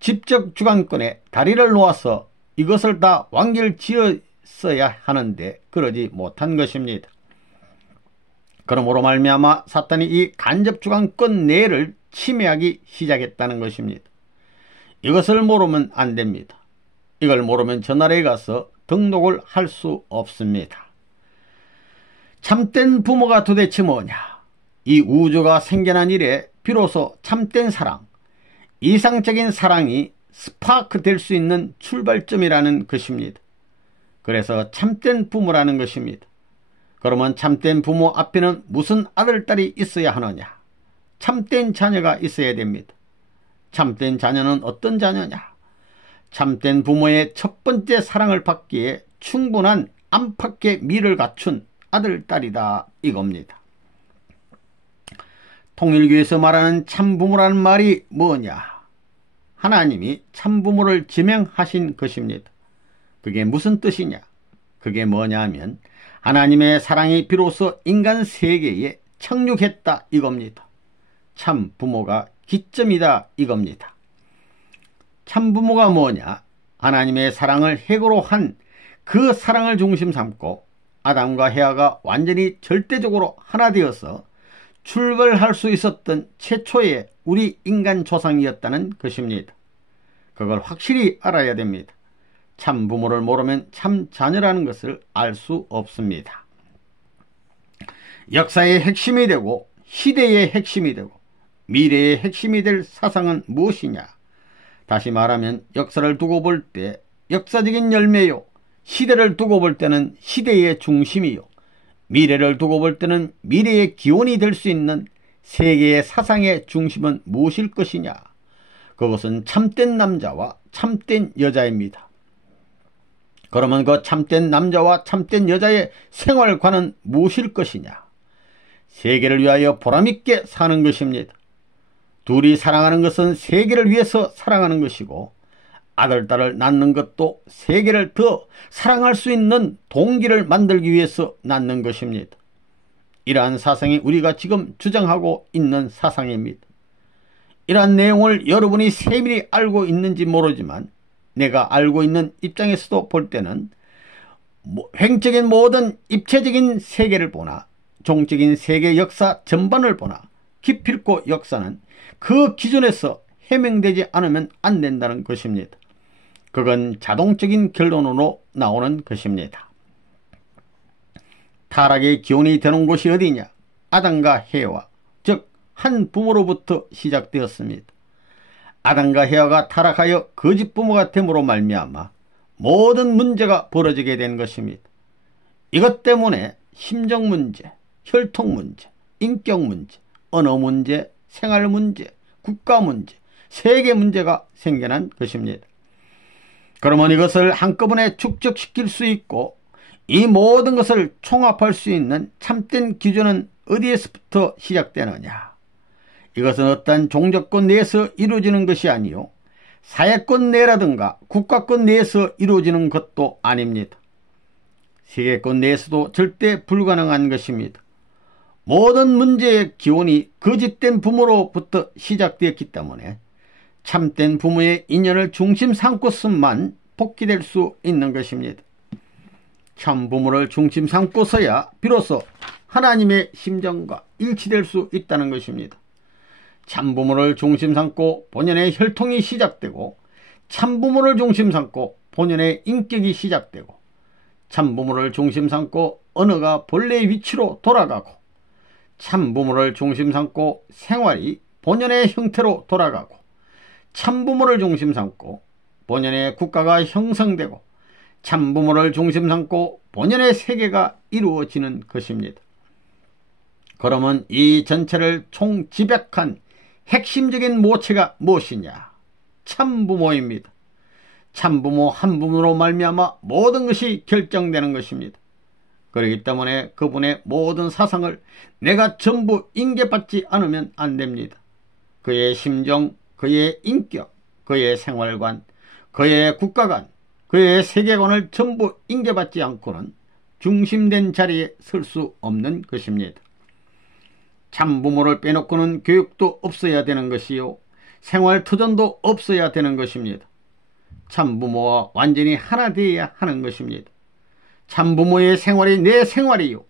직접 주관권에 다리를 놓아서 이것을 다 완결 지었어야 하는데 그러지 못한 것입니다. 그러므로 말미암아 사탄이 이 간접 주관권 내를 침해하기 시작했다는 것입니다. 이것을 모르면 안 됩니다. 이걸 모르면 저 나라에 가서 등록을 할 수 없습니다. 참된 부모가 도대체 뭐냐? 이 우주가 생겨난 이래 비로소 참된 사랑, 이상적인 사랑이 스파크 될 수 있는 출발점이라는 것입니다. 그래서 참된 부모라는 것입니다. 그러면 참된 부모 앞에는 무슨 아들, 딸이 있어야 하느냐? 참된 자녀가 있어야 됩니다. 참된 자녀는 어떤 자녀냐? 참된 부모의 첫 번째 사랑을 받기에 충분한 안팎의 미를 갖춘 아들, 딸이다 이겁니다. 통일교에서 말하는 참부모라는 말이 뭐냐? 하나님이 참부모를 지명하신 것입니다. 그게 무슨 뜻이냐? 그게 뭐냐 하면 하나님의 사랑이 비로소 인간 세계에 착륙했다 이겁니다. 참부모가 기점이다 이겁니다. 참부모가 뭐냐? 하나님의 사랑을 핵으로 한 그 사랑을 중심 삼고 아담과 헤아가 완전히 절대적으로 하나 되어서 출발할 수 있었던 최초의 우리 인간 조상이었다는 것입니다. 그걸 확실히 알아야 됩니다. 참 부모를 모르면 참 자녀라는 것을 알 수 없습니다. 역사의 핵심이 되고 시대의 핵심이 되고 미래의 핵심이 될 사상은 무엇이냐? 다시 말하면 역사를 두고 볼 때 역사적인 열매요, 시대를 두고 볼 때는 시대의 중심이요, 미래를 두고 볼 때는 미래의 기원이 될 수 있는 세계의 사상의 중심은 무엇일 것이냐? 그것은 참된 남자와 참된 여자입니다. 그러면 그 참된 남자와 참된 여자의 생활관은 무엇일 것이냐? 세계를 위하여 보람있게 사는 것입니다. 둘이 사랑하는 것은 세계를 위해서 사랑하는 것이고 아들, 딸을 낳는 것도 세계를 더 사랑할 수 있는 동기를 만들기 위해서 낳는 것입니다. 이러한 사상이 우리가 지금 주장하고 있는 사상입니다. 이러한 내용을 여러분이 세밀히 알고 있는지 모르지만 내가 알고 있는 입장에서도 볼 때는 횡적인 모든 입체적인 세계를 보나 종적인 세계 역사 전반을 보나 기필코 역사는 그 기준에서 해명되지 않으면 안 된다는 것입니다. 그건 자동적인 결론으로 나오는 것입니다. 타락의 기원이 되는 곳이 어디냐? 아담과 해와, 즉 한 부모로부터 시작되었습니다. 아담과 해와가 타락하여 거짓 부모가 됨으로 말미암아 모든 문제가 벌어지게 된 것입니다. 이것 때문에 심정 문제, 혈통 문제, 인격 문제, 언어 문제, 생활 문제, 국가 문제, 세계 문제가 생겨난 것입니다. 그러면 이것을 한꺼번에 축적시킬 수 있고 이 모든 것을 총합할 수 있는 참된 기준은 어디에서부터 시작되느냐? 이것은 어떤 종교권 내에서 이루어지는 것이 아니요 사회권 내라든가 국가권 내에서 이루어지는 것도 아닙니다. 세계권 내에서도 절대 불가능한 것입니다. 모든 문제의 기원이 거짓된 부모로부터 시작되었기 때문에 참된 부모의 인연을 중심 삼고서만 복귀될 수 있는 것입니다. 참 부모를 중심 삼고서야 비로소 하나님의 심정과 일치될 수 있다는 것입니다. 참부모를 중심 삼고 본연의 혈통이 시작되고 참부모를 중심 삼고 본연의 인격이 시작되고 참부모를 중심 삼고 언어가 본래의 위치로 돌아가고 참부모를 중심 삼고 생활이 본연의 형태로 돌아가고 참부모를 중심 삼고 본연의 국가가 형성되고 참부모를 중심 삼고 본연의 세계가 이루어지는 것입니다. 그러면 이 전체를 총집약한 핵심적인 모체가 무엇이냐? 참부모입니다. 참부모 한 부모로 말미암아 모든 것이 결정되는 것입니다. 그렇기 때문에 그분의 모든 사상을 내가 전부 인계받지 않으면 안 됩니다. 그의 심정, 그의 인격, 그의 생활관, 그의 국가관, 그의 세계관을 전부 인계받지 않고는 중심된 자리에 설 수 없는 것입니다. 참부모를 빼놓고는 교육도 없어야 되는 것이요 생활터전도 없어야 되는 것입니다. 참부모와 완전히 하나 되어야 하는 것입니다. 참부모의 생활이 내 생활이요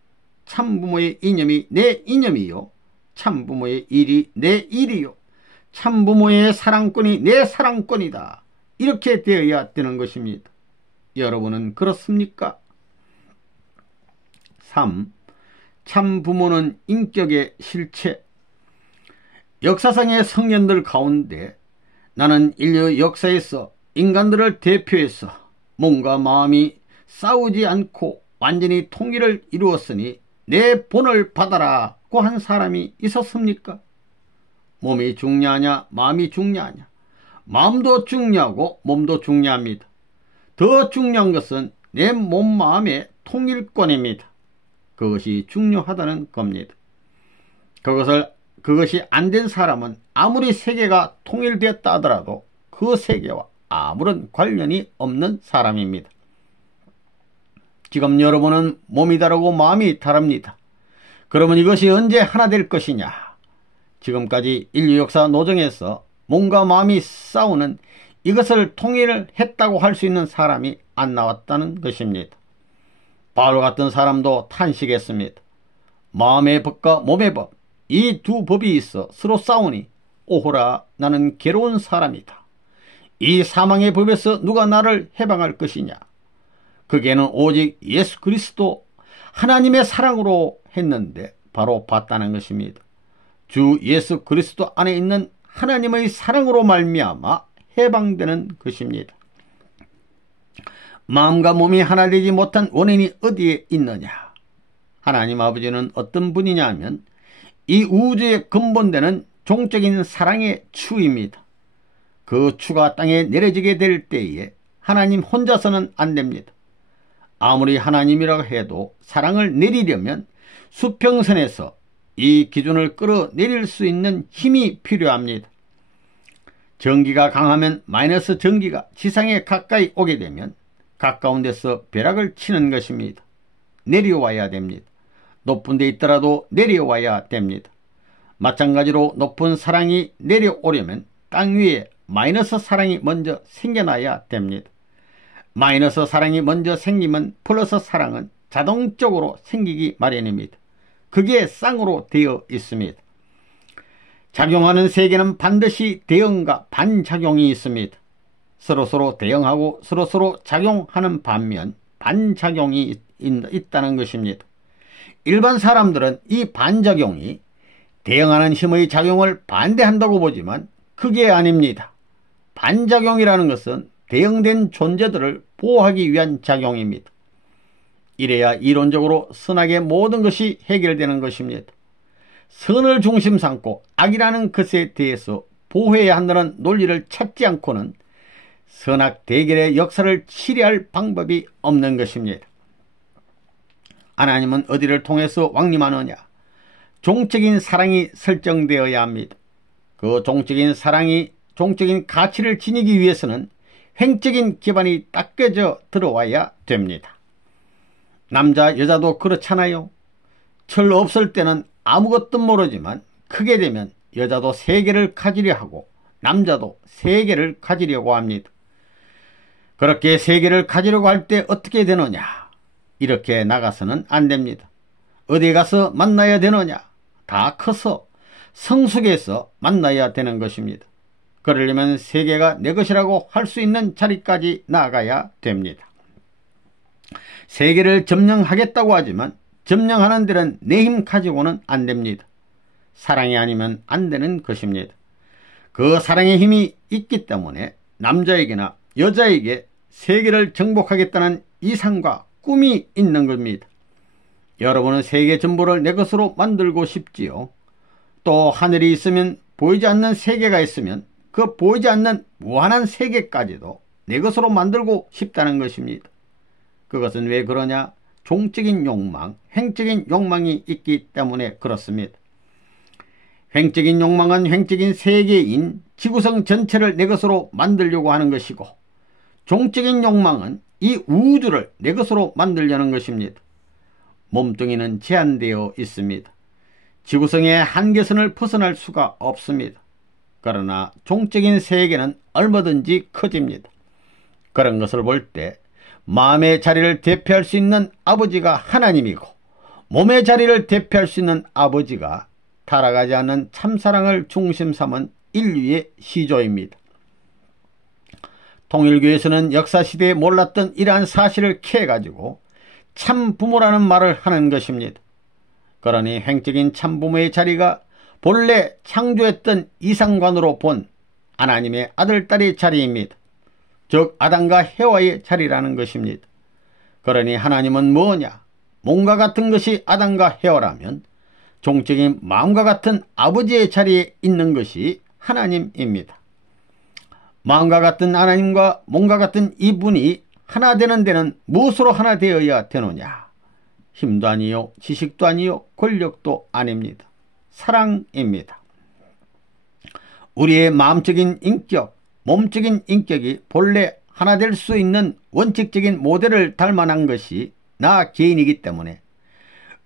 참부모의 이념이 내 이념이요 참부모의 일이 내 일이요 참부모의 사랑권이 내 사랑권이다. 이렇게 되어야 되는 것입니다. 여러분은 그렇습니까? 3. 참부모는 인격의 실체. 역사상의 성년들 가운데 나는 인류 역사에서 인간들을 대표해서 몸과 마음이 싸우지 않고 완전히 통일을 이루었으니 내 본을 받아라고 한 사람이 있었습니까? 몸이 중요하냐 마음이 중요하냐? 마음도 중요하고 몸도 중요합니다. 더 중요한 것은 내 몸 마음의 통일권입니다. 그것이 중요하다는 겁니다. 그것이 안 된 사람은 아무리 세계가 통일되었다 하더라도 그 세계와 아무런 관련이 없는 사람입니다. 지금 여러분은 몸이 다르고 마음이 다릅니다. 그러면 이것이 언제 하나 될 것이냐? 지금까지 인류 역사 노정에서 몸과 마음이 싸우는 이것을 통일을 했다고 할 수 있는 사람이 안 나왔다는 것입니다. 바울 같은 사람도 탄식했습니다. 마음의 법과 몸의 법, 이 두 법이 있어 서로 싸우니 오호라 나는 괴로운 사람이다. 이 사망의 법에서 누가 나를 해방할 것이냐? 그게는 오직 예수 그리스도 하나님의 사랑으로 했는데 바로 봤다는 것입니다. 주 예수 그리스도 안에 있는 하나님의 사랑으로 말미암아 해방되는 것입니다. 마음과 몸이 하나 되지 못한 원인이 어디에 있느냐? 하나님 아버지는 어떤 분이냐 하면 이 우주의 근본되는 종적인 사랑의 추입니다. 그 추가 땅에 내려지게 될 때에 하나님 혼자서는 안 됩니다. 아무리 하나님이라고 해도 사랑을 내리려면 수평선에서 이 기준을 끌어내릴 수 있는 힘이 필요합니다. 전기가 강하면 마이너스 전기가 지상에 가까이 오게 되면 가까운 데서 벼락을 치는 것입니다. 내려와야 됩니다. 높은 데 있더라도 내려와야 됩니다. 마찬가지로 높은 사랑이 내려오려면 땅 위에 마이너스 사랑이 먼저 생겨나야 됩니다. 마이너스 사랑이 먼저 생기면 플러스 사랑은 자동적으로 생기기 마련입니다. 그게 쌍으로 되어 있습니다. 작용하는 세계는 반드시 대응과 반작용이 있습니다. 서로서로 대응하고 서로서로 작용하는 반면 반작용이 있다는 것입니다. 일반 사람들은 이 반작용이 대응하는 힘의 작용을 반대한다고 보지만 그게 아닙니다. 반작용이라는 것은 대응된 존재들을 보호하기 위한 작용입니다. 이래야 이론적으로 선악의 모든 것이 해결되는 것입니다. 선을 중심 삼고 악이라는 것에 대해서 보호해야 한다는 논리를 찾지 않고는 선악 대결의 역사를 치료할 방법이 없는 것입니다. 하나님은 어디를 통해서 왕림하느냐? 종적인 사랑이 설정되어야 합니다. 그 종적인 사랑이 종적인 가치를 지니기 위해서는 횡적인 기반이 닦여져 들어와야 됩니다. 남자 여자도 그렇잖아요. 철 없을 때는 아무것도 모르지만 크게 되면 여자도 세계를 가지려 하고 남자도 세계를 가지려고 합니다. 그렇게 세계를 가지려고 할 때 어떻게 되느냐? 이렇게 나가서는 안 됩니다. 어디 가서 만나야 되느냐? 다 커서 성숙해서 만나야 되는 것입니다. 그러려면 세계가 내 것이라고 할 수 있는 자리까지 나아가야 됩니다. 세계를 점령하겠다고 하지만 점령하는 데는 내 힘 가지고는 안 됩니다. 사랑이 아니면 안 되는 것입니다. 그 사랑의 힘이 있기 때문에 남자에게나 여자에게 세계를 정복하겠다는 이상과 꿈이 있는 겁니다. 여러분은 세계 전부를 내 것으로 만들고 싶지요. 또 하늘이 있으면 보이지 않는 세계가 있으면 그 보이지 않는 무한한 세계까지도 내 것으로 만들고 싶다는 것입니다. 그것은 왜 그러냐? 종적인 욕망, 횡적인 욕망이 있기 때문에 그렇습니다. 횡적인 욕망은 횡적인 세계인 지구성 전체를 내 것으로 만들려고 하는 것이고, 종적인 욕망은 이 우주를 내 것으로 만들려는 것입니다. 몸뚱이는 제한되어 있습니다. 지구성의 한계선을 벗어날 수가 없습니다. 그러나 종적인 세계는 얼마든지 커집니다. 그런 것을 볼 때 마음의 자리를 대표할 수 있는 아버지가 하나님이고, 몸의 자리를 대표할 수 있는 아버지가 타락하지 않는 참사랑을 중심 삼은 인류의 시조입니다. 통일교에서는 역사시대에 몰랐던 이러한 사실을 캐가지고 참부모라는 말을 하는 것입니다. 그러니 횡적인 참부모의 자리가 본래 창조했던 이상관으로 본 하나님의 아들딸의 자리입니다. 즉 아담과 해와의 자리라는 것입니다. 그러니 하나님은 뭐냐? 몸과 같은 것이 아담과 해와라면 종적인 마음과 같은 아버지의 자리에 있는 것이 하나님입니다. 마음과 같은 하나님과 몸과 같은 이분이 하나 되는 데는 무엇으로 하나 되어야 되느냐? 힘도 아니요, 지식도 아니요, 권력도 아닙니다. 사랑입니다. 우리의 마음적인 인격, 몸적인 인격이 본래 하나 될 수 있는 원칙적인 모델을 닮아난 것이 나 개인이기 때문에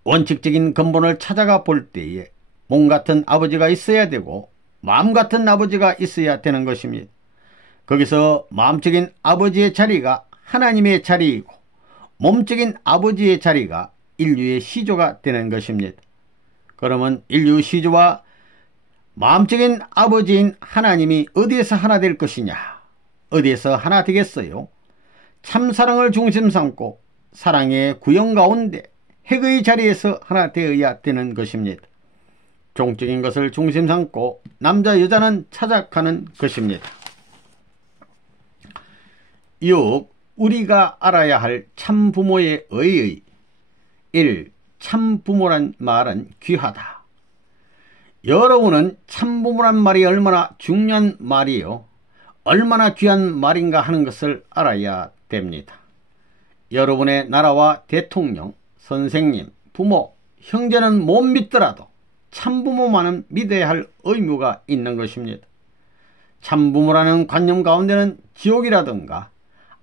원칙적인 근본을 찾아가 볼 때에 몸 같은 아버지가 있어야 되고 마음 같은 아버지가 있어야 되는 것입니다. 거기서 마음적인 아버지의 자리가 하나님의 자리이고 몸적인 아버지의 자리가 인류의 시조가 되는 것입니다. 그러면 인류 시조와 마음적인 아버지인 하나님이 어디에서 하나 될 것이냐? 어디에서 하나 되겠어요? 참사랑을 중심 삼고 사랑의 구형 가운데 핵의 자리에서 하나 되어야 되는 것입니다. 종적인 것을 중심 삼고 남자 여자는 찾아가는 것입니다. 6. 우리가 알아야 할 참부모의 의의. 1. 참부모란 말은 귀하다. 여러분은 참부모란 말이 얼마나 중요한 말이요, 얼마나 귀한 말인가 하는 것을 알아야 됩니다. 여러분의 나라와 대통령, 선생님, 부모, 형제는 못 믿더라도 참부모만은 믿어야 할 의무가 있는 것입니다. 참부모라는 관념 가운데는 지옥이라든가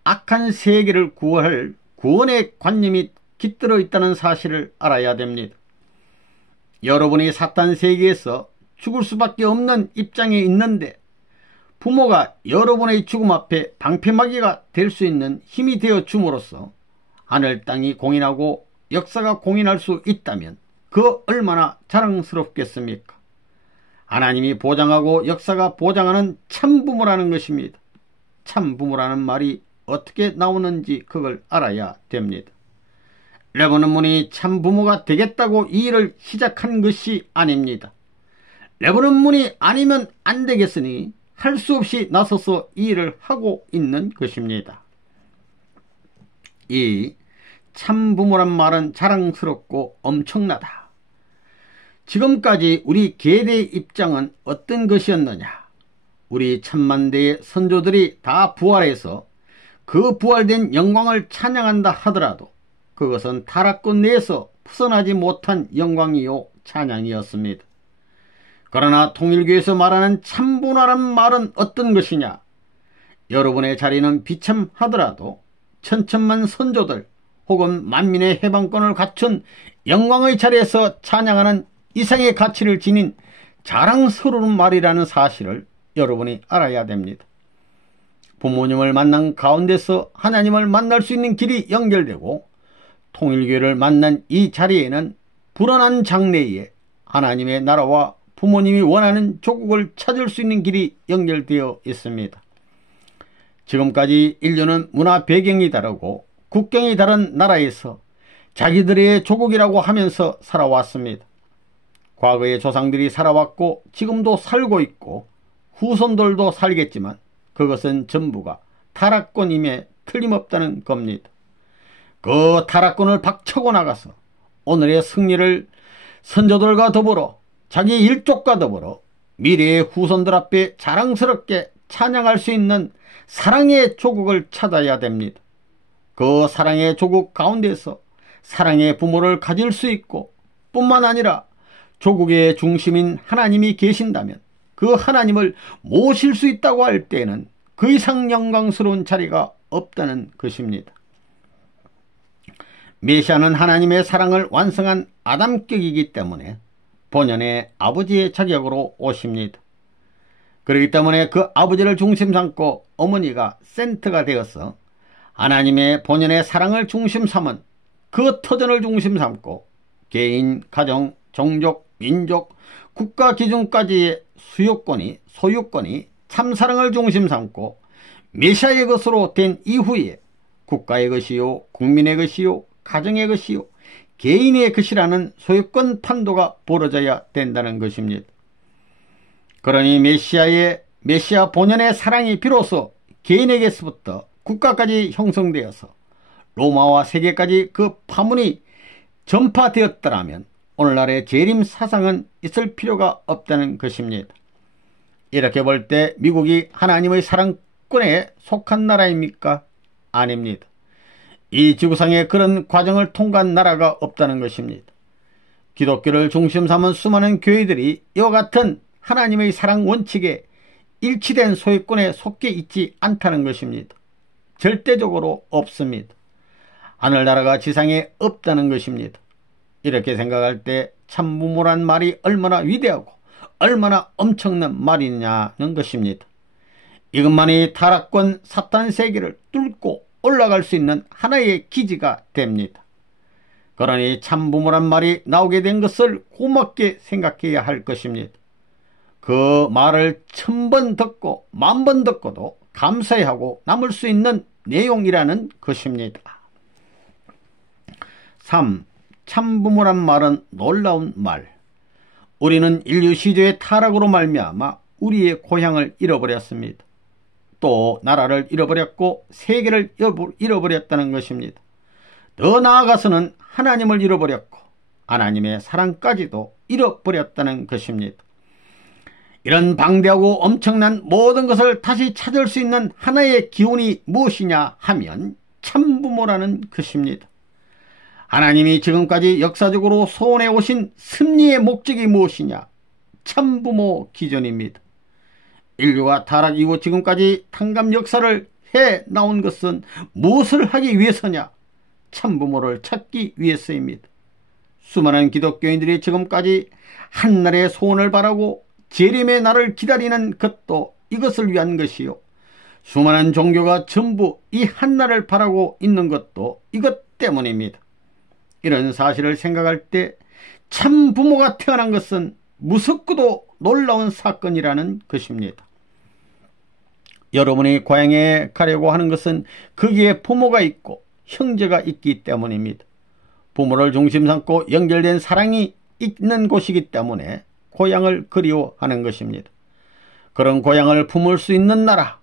악한 세계를 구할 구원의 관념이 깃들어 있다는 사실을 알아야 됩니다. 여러분이 사탄 세계에서 죽을 수밖에 없는 입장에 있는데 부모가 여러분의 죽음 앞에 방패막이가 될 수 있는 힘이 되어 줌으로써 하늘 땅이 공인하고 역사가 공인할 수 있다면 그 얼마나 자랑스럽겠습니까? 하나님이 보장하고 역사가 보장하는 참부모라는 것입니다. 참부모라는 말이 어떻게 나오는지 그걸 알아야 됩니다. 레버넌문이 참부모가 되겠다고 이 일을 시작한 것이 아닙니다. 레버넌문이 아니면 안 되겠으니 할 수 없이 나서서 이 일을 하고 있는 것입니다. 이 참부모란 말은 자랑스럽고 엄청나다. 지금까지 우리 계대의 입장은 어떤 것이었느냐? 우리 천만대의 선조들이 다 부활해서 그 부활된 영광을 찬양한다 하더라도 그것은 타락권 내에서 벗어나지 못한 영광이요 찬양이었습니다. 그러나 통일교에서 말하는 참부모라는 말은 어떤 것이냐? 여러분의 자리는 비참하더라도 천천만 선조들 혹은 만민의 해방권을 갖춘 영광의 자리에서 찬양하는 이상의 가치를 지닌 자랑스러운 말이라는 사실을 여러분이 알아야 됩니다. 부모님을 만난 가운데서 하나님을 만날 수 있는 길이 연결되고 통일교회를 만난 이 자리에는 불어난 장래에 하나님의 나라와 부모님이 원하는 조국을 찾을 수 있는 길이 연결되어 있습니다. 지금까지 인류는 문화 배경이 다르고 국경이 다른 나라에서 자기들의 조국이라고 하면서 살아왔습니다. 과거의 조상들이 살아왔고 지금도 살고 있고 후손들도 살겠지만 그것은 전부가 타락권임에 틀림없다는 겁니다. 그 타락권을 박차고 나가서 오늘의 승리를 선조들과 더불어 자기 일족과 더불어 미래의 후손들 앞에 자랑스럽게 찬양할 수 있는 사랑의 조국을 찾아야 됩니다. 그 사랑의 조국 가운데서 사랑의 부모를 가질 수 있고 뿐만 아니라 조국의 중심인 하나님이 계신다면 그 하나님을 모실 수 있다고 할 때에는 그 이상 영광스러운 자리가 없다는 것입니다. 메시아는 하나님의 사랑을 완성한 아담격이기 때문에 본연의 아버지의 자격으로 오십니다. 그렇기 때문에 그 아버지를 중심 삼고 어머니가 센터가 되어서 하나님의 본연의 사랑을 중심 삼은 그 터전을 중심 삼고 개인, 가정, 종족, 민족, 국가 기준까지의 소유권이 참사랑을 중심 삼고 메시아의 것으로 된 이후에 국가의 것이요, 국민의 것이요, 가정의 것이요, 개인의 것이라는 소유권 판도가 벌어져야 된다는 것입니다. 그러니 메시아 본연의 사랑이 비로소 개인에게서부터 국가까지 형성되어서 로마와 세계까지 그 파문이 전파되었더라면 오늘날의 재림 사상은 있을 필요가 없다는 것입니다. 이렇게 볼 때 미국이 하나님의 사랑권에 속한 나라입니까? 아닙니다. 이 지구상에 그런 과정을 통과한 나라가 없다는 것입니다. 기독교를 중심 삼은 수많은 교회들이 이와 같은 하나님의 사랑 원칙에 일치된 소유권에 속해 있지 않다는 것입니다. 절대적으로 없습니다. 하늘나라가 지상에 없다는 것입니다. 이렇게 생각할 때 참부모란 말이 얼마나 위대하고 얼마나 엄청난 말이냐는 것입니다. 이것만이 타락권 사탄 세계를 뚫고 올라갈 수 있는 하나의 기지가 됩니다. 그러니 참부모란 말이 나오게 된 것을 고맙게 생각해야 할 것입니다. 그 말을 1000번 듣고 10,000번 듣고도 감사해야 하고 남을 수 있는 내용이라는 것입니다. 3. 참부모란 말은 놀라운 말. 우리는 인류 시조의 타락으로 말미암아 우리의 고향을 잃어버렸습니다. 또 나라를 잃어버렸고 세계를 잃어버렸다는 것입니다. 더 나아가서는 하나님을 잃어버렸고 하나님의 사랑까지도 잃어버렸다는 것입니다. 이런 방대하고 엄청난 모든 것을 다시 찾을 수 있는 하나의 기운이 무엇이냐 하면 참부모라는 것입니다. 하나님이 지금까지 역사적으로 소원해 오신 승리의 목적이 무엇이냐? 참부모 기전입니다. 인류가 타락 이후 지금까지 탕감 역사를 해 나온 것은 무엇을 하기 위해서냐? 참부모를 찾기 위해서입니다. 수많은 기독교인들이 지금까지 한나라의 소원을 바라고 재림의 날을 기다리는 것도 이것을 위한 것이요, 수많은 종교가 전부 이 한날을 바라고 있는 것도 이것 때문입니다. 이런 사실을 생각할 때 참 부모가 태어난 것은 무섭고도 놀라운 사건이라는 것입니다. 여러분이 고향에 가려고 하는 것은 거기에 부모가 있고 형제가 있기 때문입니다. 부모를 중심 삼고 연결된 사랑이 있는 곳이기 때문에 고향을 그리워하는 것입니다. 그런 고향을 품을 수 있는 나라,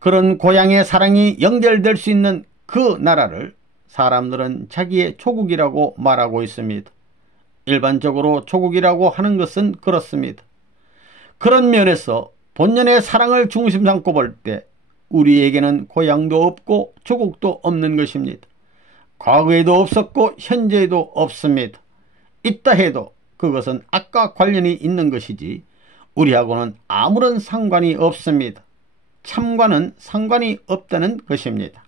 그런 고향의 사랑이 연결될 수 있는 그 나라를 사람들은 자기의 조국이라고 말하고 있습니다. 일반적으로 조국이라고 하는 것은 그렇습니다. 그런 면에서 본연의 사랑을 중심 삼고 볼 때 우리에게는 고향도 없고 조국도 없는 것입니다. 과거에도 없었고 현재에도 없습니다. 있다 해도 그것은 악과 관련이 있는 것이지 우리하고는 아무런 상관이 없습니다. 참과는 상관이 없다는 것입니다.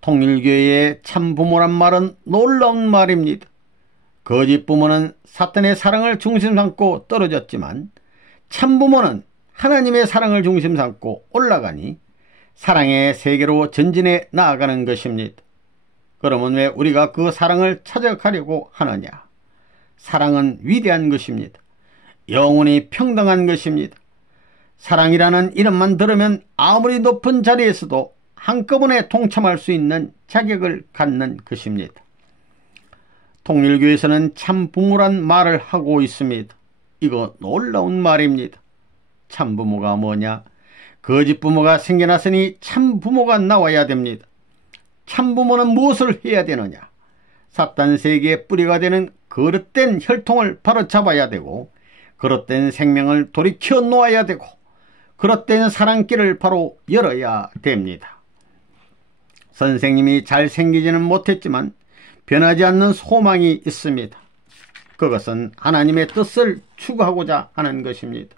통일교회의 참부모란 말은 놀라운 말입니다. 거짓 부모는 사탄의 사랑을 중심 삼고 떨어졌지만 참부모는 하나님의 사랑을 중심 삼고 올라가니 사랑의 세계로 전진해 나아가는 것입니다. 그러면 왜 우리가 그 사랑을 찾아가려고 하느냐? 사랑은 위대한 것입니다. 영원히 평등한 것입니다. 사랑이라는 이름만 들으면 아무리 높은 자리에서도 한꺼번에 동참할 수 있는 자격을 갖는 것입니다. 통일교에서는 참부모란 말을 하고 있습니다. 이거 놀라운 말입니다. 참부모가 뭐냐? 거짓부모가 생겨났으니 참부모가 나와야 됩니다. 참부모는 무엇을 해야 되느냐? 사탄 세계의 뿌리가 되는 그릇된 혈통을 바로 잡아야 되고, 그릇된 생명을 돌이켜 놓아야 되고, 그릇된 사랑길을 바로 열어야 됩니다. 선생님이 잘생기지는 못했지만 변하지 않는 소망이 있습니다. 그것은 하나님의 뜻을 추구하고자 하는 것입니다.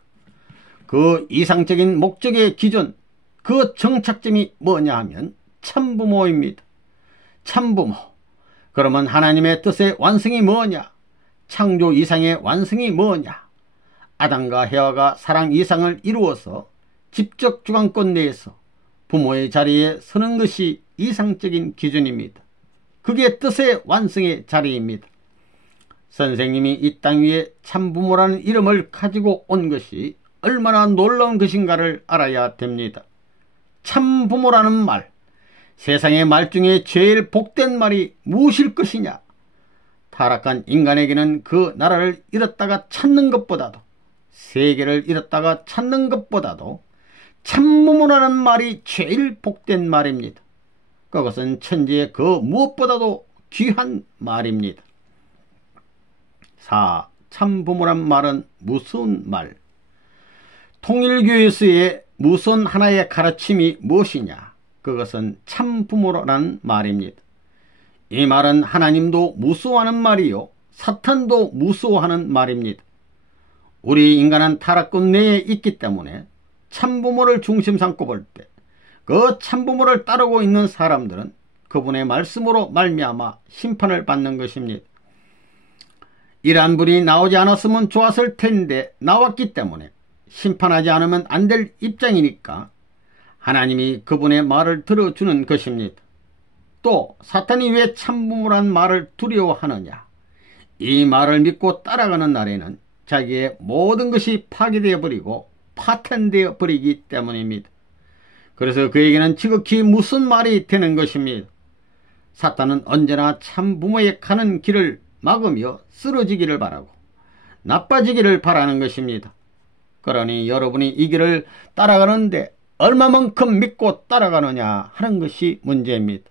그 이상적인 목적의 기준, 그 정착점이 뭐냐 하면 참부모입니다. 참부모. 그러면 하나님의 뜻의 완성이 뭐냐? 창조 이상의 완성이 뭐냐? 아담과 해와가 사랑 이상을 이루어서 직접 주관권 내에서 부모의 자리에 서는 것이 이상적인 기준입니다. 그게 뜻의 완성의 자리입니다. 선생님이 이 땅 위에 참부모라는 이름을 가지고 온 것이 얼마나 놀라운 것인가를 알아야 됩니다. 참부모라는 말, 세상의 말 중에 제일 복된 말이 무엇일 것이냐? 타락한 인간에게는 그 나라를 잃었다가 찾는 것보다도, 세계를 잃었다가 찾는 것보다도 참부모라는 말이 제일 복된 말입니다. 그것은 천지의 그 무엇보다도 귀한 말입니다. 4. 참부모란 말은 무서운 말. 통일교에서의 무서운 하나의 가르침이 무엇이냐? 그것은 참부모라는 말입니다. 이 말은 하나님도 무서워하는 말이요, 사탄도 무서워하는 말입니다. 우리 인간은 타락권 내에 있기 때문에 참부모를 중심 삼고 볼 때 그 참부모를 따르고 있는 사람들은 그분의 말씀으로 말미암아 심판을 받는 것입니다. 이러한 분이 나오지 않았으면 좋았을 텐데 나왔기 때문에 심판하지 않으면 안 될 입장이니까 하나님이 그분의 말을 들어주는 것입니다. 또 사탄이 왜 참부모란 말을 두려워하느냐? 이 말을 믿고 따라가는 날에는 자기의 모든 것이 파괴되어 버리고 파탄되어 버리기 때문입니다. 그래서 그에게는 지극히 무슨 말이 되는 것입니다. 사탄은 언제나 참부모에 가는 길을 막으며 쓰러지기를 바라고 나빠지기를 바라는 것입니다. 그러니 여러분이 이 길을 따라가는데 얼마만큼 믿고 따라가느냐 하는 것이 문제입니다.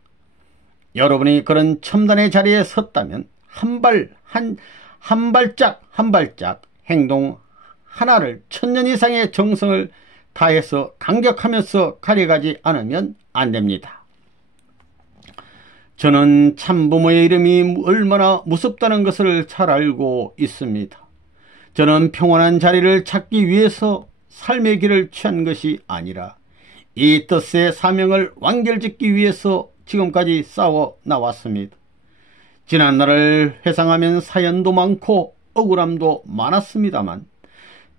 여러분이 그런 첨단의 자리에 섰다면 한 발짝 행동 하나를 1000년 이상의 정성을 다해서 강격하면서 가려가지 않으면 안 됩니다. 저는 참부모의 이름이 얼마나 무섭다는 것을 잘 알고 있습니다. 저는 평온한 자리를 찾기 위해서 삶의 길을 취한 것이 아니라 이 뜻의 사명을 완결짓기 위해서 지금까지 싸워 나왔습니다. 지난날을 회상하면 사연도 많고 억울함도 많았습니다만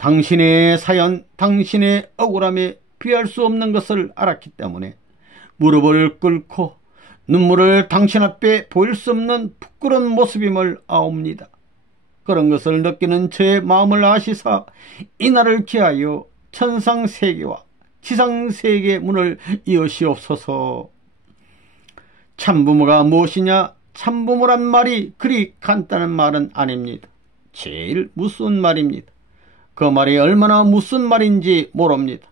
당신의 사연, 당신의 억울함에 비할 수 없는 것을 알았기 때문에 무릎을 꿇고 눈물을 당신 앞에 보일 수 없는 부끄러운 모습임을 아옵니다. 그런 것을 느끼는 저의 마음을 아시사 이날을 기하여 천상세계와 지상세계의 문을 여시옵소서. 참부모가 무엇이냐? 참부모란 말이 그리 간단한 말은 아닙니다. 제일 무서운 말입니다. 그 말이 얼마나 무슨 말인지 모릅니다.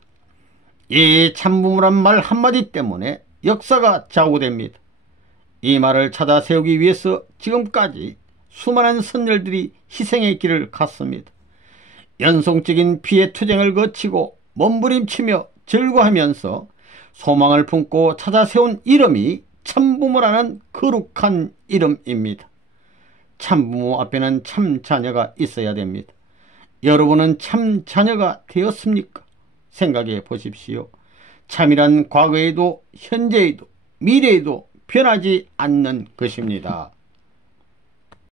이 참부모란 말 한마디 때문에 역사가 좌우됩니다. 이 말을 찾아 세우기 위해서 지금까지 수많은 선열들이 희생의 길을 갔습니다. 연속적인 피해 투쟁을 거치고 몸부림치며 절구하면서 소망을 품고 찾아 세운 이름이 참부모라는 거룩한 이름입니다. 참부모 앞에는 참자녀가 있어야 됩니다. 여러분은 참자녀가 되었습니까? 생각해 보십시오. 참이란 과거에도 현재에도 미래에도 변하지 않는 것입니다.